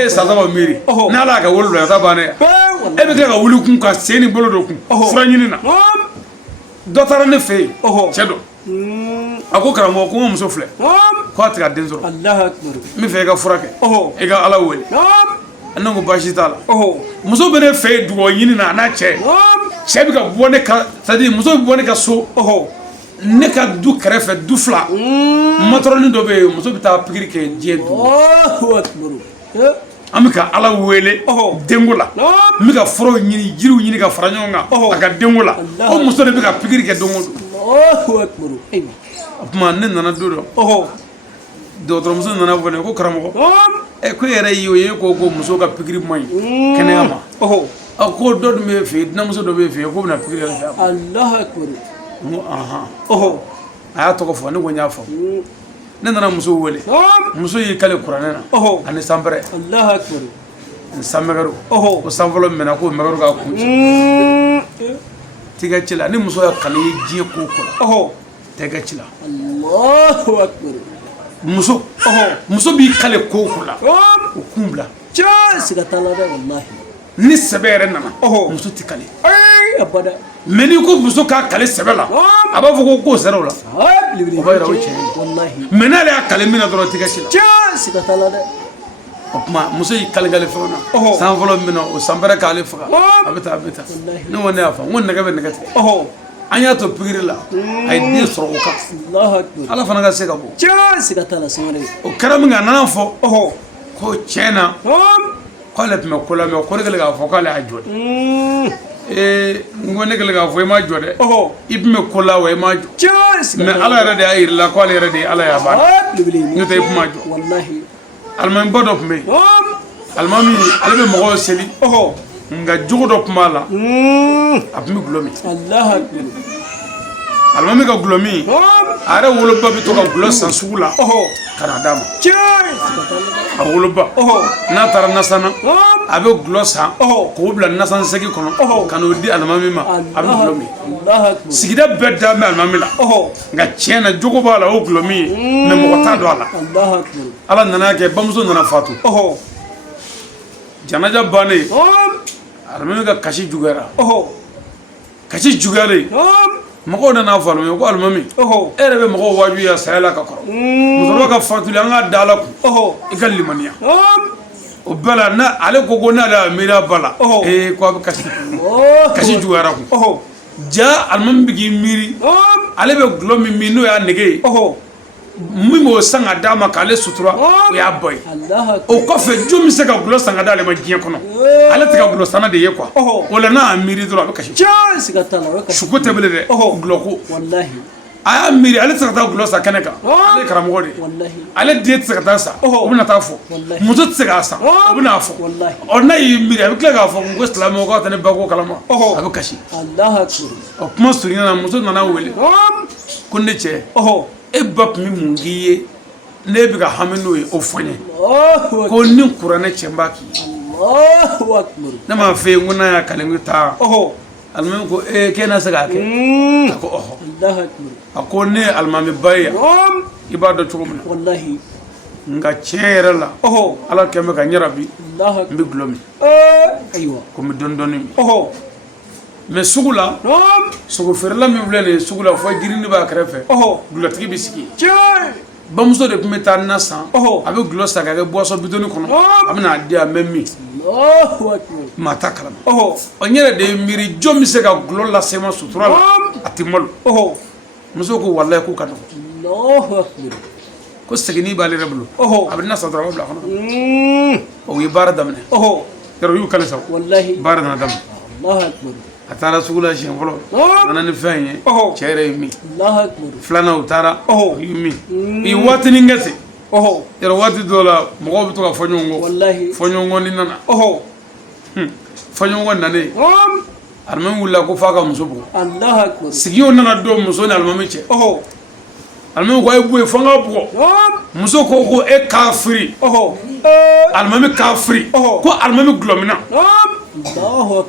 e ye san saba miiri ni ala y'a kɛ wolo la ka taa bannen e bɛ tila ka wuli kun ka sen ni bolo dɔ kun fura ɲini na dɔ taara ne fɛ yen cɛ dɔ a ko karamɔgɔ ko n ka muso filɛ ko a tɛ ka den sɔrɔ Allahu akbar. n bɛ fɛ i ka fura kɛ i ka ala wele ne ko baasi t'a la muso bɛ ne fɛ yen dugawu ɲini na a n'a cɛ cɛ bɛ ka bɔ ne ka c'est à dire muso bɛ bɔ ne ka so ne ka du kɛrɛfɛ du fila matɔrɔni dɔ bɛ yen muso bɛ taa pikiri kɛ diɲɛ du Allahu akbar. an bɛ ka ala wele denko la n bɛ ka furaw ɲini jiriw ɲini ka fara ɲɔgɔn kan a ka denko la o muso de bɛ ka pikiri kɛ don o don Allahu akbar. Ayiwa. o tuma ne nana don dɔ dɔgɔtɔrɔmuso nana fɔ ne ko karamɔgɔ ko e yɛrɛ y'o ye ko muso ka pikiri man ɲi kɛnɛya ma ko dɔ dun bɛ fɛ yen dinamuso dɔ bɛ fɛ yen k'o bɛna pikiri kɛ fɛ Allahu akbar. n ko ahan a y'a tɔgɔ fɔ ne ko n y'a faamu ne nana muso wele muso y'i kale kuranɛ na ani sanpɛrɛ Allahu akbar. ni sanmɛgɛru ko san fɔlɔ minɛ ko mɛgɛru k'a kun ci tɛgɛ ci la ni muso y'a kale ye diɲɛ ko ko la tɛgɛ ci la Allahu akbar. muso b'i kale ko ko la o kun bila Cɛ siga t'a la dɛ wallahi. ni sɛbɛ yɛrɛ nana muso tɛ kale Abada. mɛ n'i ko muso k'a kale sɛbɛ la a b'a fɔ ko k'o sera o la Ah bilibili. o b'a yira o ye tiɲɛ ye Wallahi. mɛ n'ale y'a kale min na dɔrɔn tɛgɛ ci la Cɛ siga t'a la dɛ. o tuma muso y'i kale fɛnw na san fɔlɔ min na o sanpɛrɛ k'ale faga a bɛ taa ne ko ne y'a fɔ n ko nɛgɛ bɛ nɛgɛ tigɛ an y'a to pikiri la a ye den sɔrɔ o kan Allahu akbar ala fana ka se ka bɔ cɛ siga t'a la sangare o kɛra min kɛ a nana fɔ ko tiɲɛ na k'ale tun bɛ ko la mɛ ko ne kɛlen k'a fɔ k'ale y'a jɔ de n ko ne kɛlen k'a fɔ i ma jɔ dɛ i tun bɛ ko la wa i ma jɔ cɛ siga mɛ ala yɛrɛ de y'a yir'i la k'ale yɛrɛ de ye ala y'a baara n'o tɛ i tun ma jɔ wallahi alimamiba dɔ tun bɛ yen alimami ale bɛ mɔgɔw seli nka jogo dɔ tun b'a la a tun bɛ gulɔ min Allahu akbar alimami ka gulɔ min a yɛrɛ woloba bɛ to ka gulɔ san sugu la ka na d'a ma a woloba n'a taara nasana a bɛ gulɔ san k'o bila nasansegi kɔnɔ ka n'o di alimami ma a bɛ gulɔ min sigida bɛɛ da bɛ alimami la nka tiɲɛ na jogo b'a la o gulɔ min ye mɛ mɔgɔ t'a dɔn a la ala nana kɛ bamuso nana fatu janaja bannen alimami ka kasi juguyara kasi juguyalen mɔgɔw nana fɔ alimami ko alimami e yɛrɛ bɛ mɔgɔw wajibiya saya la ka kɔrɔ musokɔrɔba ka fatuli an k'a da ala kun i ka limaniya o bɛɛ la ale ko n'ale y'a miiri a ba la ko a bɛ kasi juguyara kun ja alimami bɛ k'i miiri ale bɛ gulɔ min n'o y'a nege ye min b'o san ka d'a ma k'ale sutura o y'a bɔ ye o kɔfɛ jo min se ka gulɔ san ka d'ale ma diɲɛ kɔnɔ ale tɛ ka gulɔ sanna de ye quoi o la n'a y'a miiri dɔrɔn a bɛ kasi suko tɛ bilen dɛ gulɔ ko a y'a miiri ale tɛ se ka taa gulɔ san kɛnɛ kan ale ye karamɔgɔ de ye ale den tɛ se ka taa san o bɛ na taa fɔ muso tɛ se k'a san o bɛ n'a fɔ ɔ n'a y'i miiri a bɛ tila k'a fɔ ko silamɛw k'aw tɛ ne ba ko kalama a bɛ kasi ɔ kuma surunya na muso nana wele ko ne cɛ e ba tun bɛ mun k'i ye ne bɛ ka hami n'o ye o fɔ n ye ko ni kuranɛ cɛ n b'a k'i ye ne m'a fɛ yen ko n'a y'a kalen ko taa alimami ko k'e na se k'a kɛ a ko ɔhɔ a ko ne ye alimami ba ye yan i b'a dɔn cogo min na nka tiɲɛ yɛrɛ la ala kɛn bɛ ka n yɛrɛ bi n bɛ gulɔ min ko n bɛ dɔɔni dɔɔni min mɛ sugu la sogo feerela min filɛ nin ye sugu la fɔ girini b'a kɛrɛfɛ gulɔtigi bɛ sigi bamuso de tun bɛ taa na san a bɛ gulɔ san ka kɛ buwasɔn bitɔni kɔnɔ a bɛ n'a di yan n bɛ min maa t'a kalama n yɛrɛ de ye miiri jɔn bɛ se ka gulɔ lase ma sutura la a tɛ malo muso ko walayi k'u ka nɔgɔ ko seginni b'ale yɛrɛ bolo a bɛ na san dɔrɔn a bɛ bila kɔnɔ o ye baara daminɛ yɔrɔ y'u kale sa baara nana daminɛ a taara sugu la siɲɛ fɔlɔ a nana ni fɛn ye cɛ yɛrɛ ye min filanan u taara u ye min u ye waatinin kɛ ten yɔrɔ waati dɔw la mɔgɔw bɛ to ka fɔ ɲɔgɔn kɔ fɔ ɲɔgɔn kɔ ni nana fɔ ɲɔgɔn kɔ nanen alimami wulila ko f'a ka muso bugɔ sigiw nana don muso ni alimami cɛ alimami ko a ye bɔ yen fo n ka bugɔ muso ko e kafiri alimami kafiri ko alimami gulɔmina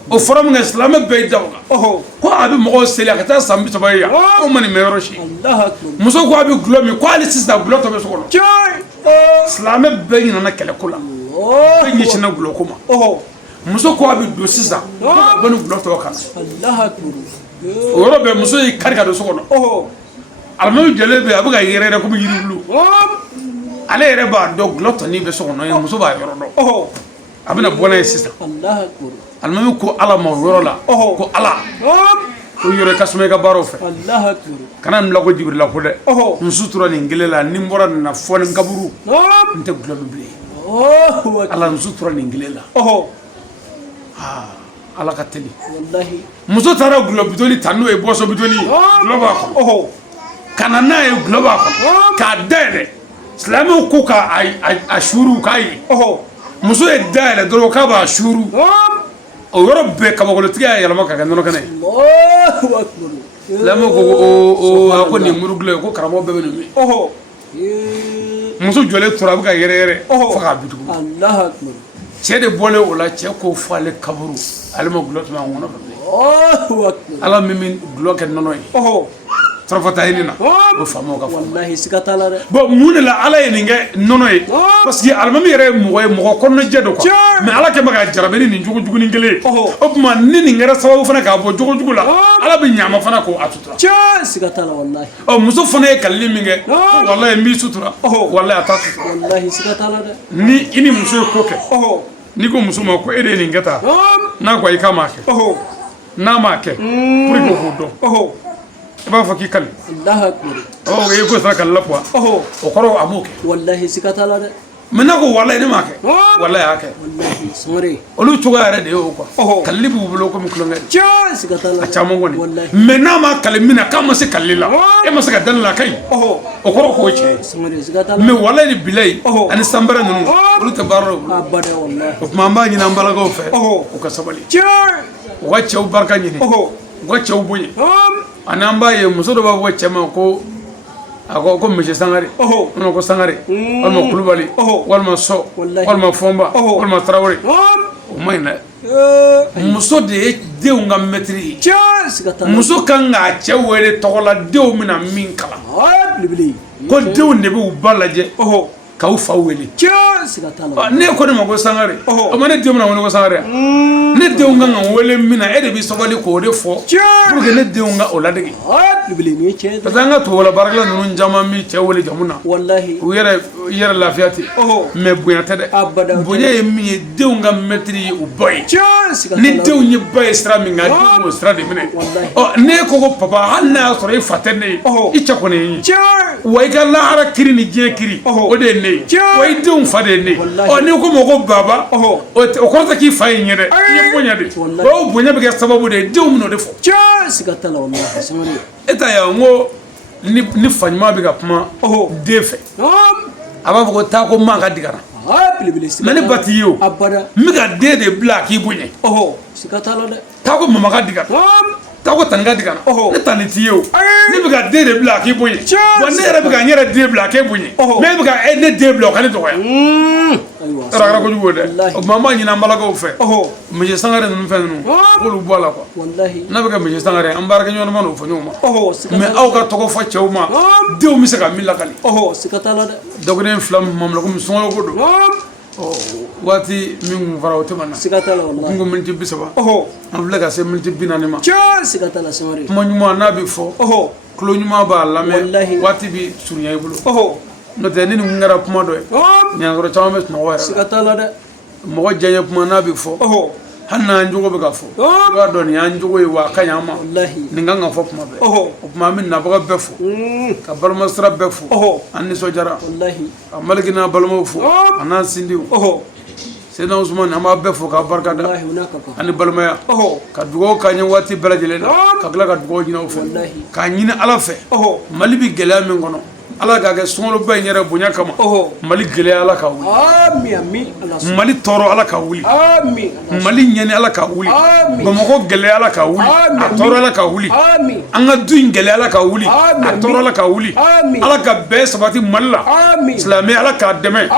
o fɔra min kɛ silamɛ bɛɛ y'i da o kan ko a bɛ mɔgɔw seli a ka taa san 30 ye yan o ma nin mɛn yɔrɔ si muso ko a bɛ gulɔ min ko hali sisan gulɔ tɔ bɛ so kɔnɔ silamɛ bɛɛ ɲinana kɛlɛko la bɛɛ ɲɛsinna gulɔko ma muso ko a bɛ don sisan ko ni gulɔ tɔ kana o yɔrɔ bɛɛ muso y'i kari ka don so kɔnɔ alimami jɛlen bɛ a bɛ ka yɛrɛyɛrɛ komi yiri bulu ale yɛrɛ b'a dɔn gulɔ tɔnin bɛ so kɔnɔ muso b'a yɔrɔ dɔn a bɛna bɔ n'a ye sisan alimami ko ala ma o yɔrɔ la ko ala ko yɔrɔ ka suma i ka baaraw fɛ kana nin bila ko jibirila ko dɛ n sutura nin kelen la ni n bɔra nin na fɔ ni n kaburu n tɛ gulɔ min bilen ala n sutura nin kelen la ala ka teli muso taara gulɔ bitɔni ta n'o ye bɔsɔ bitɔni ye gulɔ b'a kɔnɔ ka na n'a ye gulɔ b'a kɔnɔ k'a dayɛlɛ silamɛw ko k'a suuru k'a ye muso ye dayɛlɛ dɔrɔn k'a b'a suuru o yɔrɔ bɛɛ kabakolotigi y'a yɛlɛma ka kɛ nɔnɔ kɛnɛ ye silamɛw ko a ko nin muru gulɔ ye ko karamɔgɔ bɛɛ bɛ nin min muso jɔlen tora a bɛ ka yɛrɛyɛrɛ fo k'a bitugu cɛ de bɔlen o la cɛ ko fɔ ale kaburu ale ma gulɔ tɛmɛ a ŋɔnɔ fɛ ala min bɛ gulɔ kɛ nɔnɔ ye tarafata hinɛ na o faamaw ka faamu bon mun de la ala ye nin kɛ nɔnɔ ye parce que alimami yɛrɛ ye mɔgɔ ye mɔgɔ kɔnɔjɛ don quoi mais ala kɛ bɛ ka jarabi ni nin jogo jugunin kelen ye o tuma ni nin kɛra sababu fana k'a bɔ jogo jugu la ala bɛ ɲaama fana k'o a sutura ɔ muso fana ye kalili min kɛ walayi n b'i sutura walayi a t'a sutura ni i ni muso ye ko kɛ n'i ko muso ma ko e de ye nin kɛ tan n'a ko i k'a m'a kɛ n'a m'a kɛ pour que k'o dɔn ba fa ki kal Allahu akbar. o e ko sa kal la quoi o koro amuke Wallahi sikatala de. mena ko wallahi ne make wallahi ake Wallahi sangare. olu cogo yɛrɛ de ye o quoi kalili b'u bolo komi kulonkɛ Sikatala. a caman kɔni Wallahi. mais n'a ma kali min na k'a ma se kalili la e ma se ka dani la kaɲi o kɔrɔ k'o tiɲɛ Sangare sikatala. mais wallahi ni bilayi ani sanbɛrɛ ninnu olu tɛ baara la o bolo Abada wallahi. o tuma an b'a ɲini an balakaw fɛ u ka sabali u ka cɛw barika ɲini u ka cɛw bonya ani an b'a ye muso dɔ b'a fɔ cɛ ma ko a ko monsieur Sangare walima ko Sangare walima Kulubali walima So walima Fɔnba walima Tarawele o ma ɲi dɛ muso de ye denw ka maître ye muso kan k'a cɛ wele tɔgɔ la denw bɛna min kalan ko denw de b'u ba lajɛ k'aw fa wele ne ko ne ma ko Sangare o ma ne denw bɛna wele ko Sangare ne denw kan ka wele min na e de bɛ sabali k'o de fɔ pour que ne denw ka o ladege parce que an ka tubabu baarakɛla ninnu caman bɛ cɛ wele jamu na u yɛrɛ lafiya ten mais bonya tɛ dɛ bonya ye min ye denw ka maître ye u ba ye ni denw ye ba ye sira min kan denw b'o sira de minɛ ne ko ko papa hali n'a y'a sɔrɔ i fa tɛ ne ye i cɛ kɔni ye n ye wa i ka lahara kiri ni diɲɛ kiri o de ye ne ye wa i denw fa de ye ne ye n'i ko ma ko baba o kɔrɔ tɛ k'i fa ye n ye dɛ i ye bonya de o bonya bɛ kɛ sababu de ye denw bɛna o de fɔ e ta ye n ko ni fa ɲuman bɛ ka kuma den fɛ a b'a fɔ ko taa ko maa ka digana mais ne ba t'i ye o n bɛ ka den de bila k'i bonya taa ko mama ka digana taa ko tani ka digana ne tani t'i ye o ne bɛ ka den de bila k'i bonya wa ne yɛrɛ bɛ ka n yɛrɛ den bila k'e bonya mais e bɛ ka ne den bila o ka ne dɔgɔya ara kojugu o dɛ o tuma an b'a ɲini an balakaw fɛ monsieur Sangare ninnu fɛn ninnu k'olu bɔ a la quoi n'a bɛ kɛ monsieur Sangare an baarakɛ ɲɔgɔn ma n'o fɔ ɲɔgɔn ma mais aw ka tɔgɔ fɔ cɛw ma denw bɛ se ka min lakali dɔgɔden fila min mamula komi sunkalo ko don waati min kun fara o tɛ ma na kun ko miniti 30 an filɛ ka se miniti 40 ma kuma ɲuman n'a bɛ fɔ tulo ɲuman b'a lamɛn waati bɛ surunya i bolo n'o tɛ ni nin kɛra kuma dɔ ye ɲankɔrɔ caman bɛ sunɔgɔ yɛrɛ la mɔgɔ diyaɲɛ kuma n'a bɛ fɔ hali n'an jogo bɛ ka fɔ i b'a dɔn nin y'an jogo ye wa a ka ɲi an ma nin kan ka fɔ kuma bɛɛ o tuma an bɛ nabaga bɛɛ fɔ ka balimasira bɛɛ fɔ an nisɔndiyara ka Maliki n'a balimaw fɔ a n'an sindiw Seydina Usumani an b'a bɛɛ fɔ k'a barikada ani balimaya ka dugawu k'an ye waati bɛɛ lajɛlen na ka tila ka dugawu ɲini aw fɛ k'a ɲini Ala fɛ Mali bɛ gɛlɛya min kɔnɔ Ala k'a kɛ sunkaloba in yɛrɛ bonya kama Mali gɛlɛya Ala ka wuli Mali tɔɔrɔ Ala ka wuli Mali ɲɛni Ala ka wuli Bamakɔ gɛlɛya Ala ka wuli a tɔɔrɔ Ala ka wuli an ka du in gɛlɛya Ala ka wuli a tɔɔrɔ Ala ka wuli Ala ka bɛn sabati Mali la silamɛ Ala k'a dɛmɛ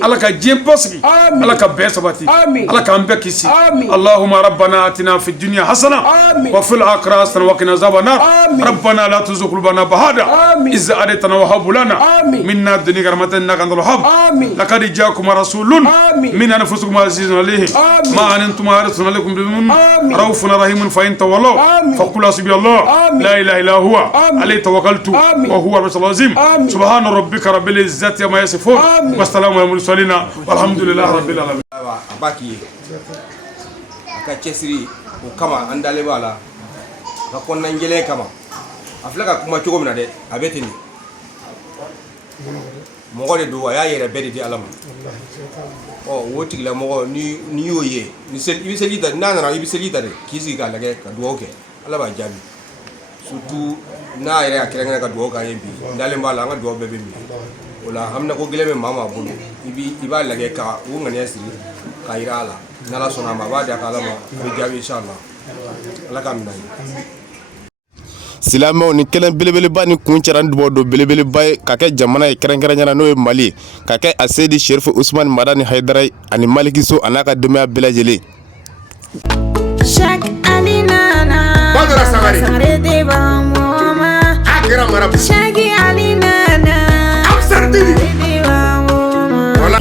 Ala ka diɲɛ basigi Ala ka bɛn sabati Ala k'an bɛɛ kisi Allahumma rabbana atina fid dunya hasana wa fil akhirati hasana wa qina azaban nar rabbana la tuzigh qulubana ba'da idh hadaytana wa hab lana minna dunya rahmatan innaka antal wahhab laqad ja'akum rasulun min anfusikum azizun alayhi ma antum harisun alaykum bimun raufun rahimun fa in tawallaw faqul hasbiyallah la ilaha illa huwa alayhi tawakkaltu wa huwa rabbul azim subhana rabbika rabbil izzati amma yasifun wa salamun alal mursalin walhamdulillahi rabbil alamin abaki ka cesiri o kama an dale bala ka konnan jele kama afla ka kuma cogo mina de abetini mɔgɔ de do a y'a yɛrɛ bɛɛ de di Ala ma o tigila mɔgɔ ni y'o ye i bɛ seli ta n'a nana i bɛ seli ta de k'i sigi k'a lajɛ ka dugawu kɛ Ala b'a jaabi surtout n'a yɛrɛ y'a kɛrɛnkɛrɛn ka dugawu k'an ye bi n dalen b'a la an ka dugawu bɛɛ bɛ minɛ o la hamina ko gɛlɛn bɛ maa maa bolo i b'a lajɛ ka o ŋaniya siri k'a yira a la n'Ala sɔnna a ma a b'a di a ka Ala ma a bɛ jaabi inshallah Ala k'a minɛ silamɛw ni kelen belebeleba ni kun cɛra ni dubaw don belebeleba ye ka kɛ jamana ye kɛrɛnkɛrɛnyana n'o ye Mali ye ka kɛ a Seydi Sherifu Usumani Madani Hayidara ani Maliki So a n'a ka denbaya bɛɛ lajɛlen. Chaque année nana Badara Sangare de bamoma akira marabu chaque année nana absardini de bamoma wala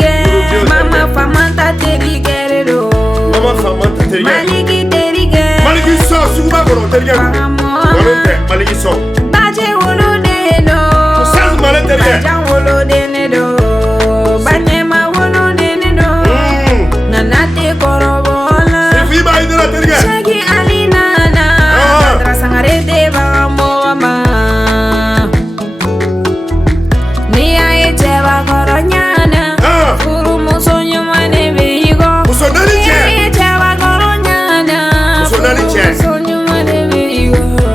mama famanta terigero mama famanta terigero Maliki terigero Maliki So suba kono terigero Maliki So baje wolo de no sans mala terigero baje wolo de no banema wolo de no nanate korobola fi ba idara terigero chaque année nana Badara Sangare de bamoma muso naani cɛ So ɲuman de b'i kɔ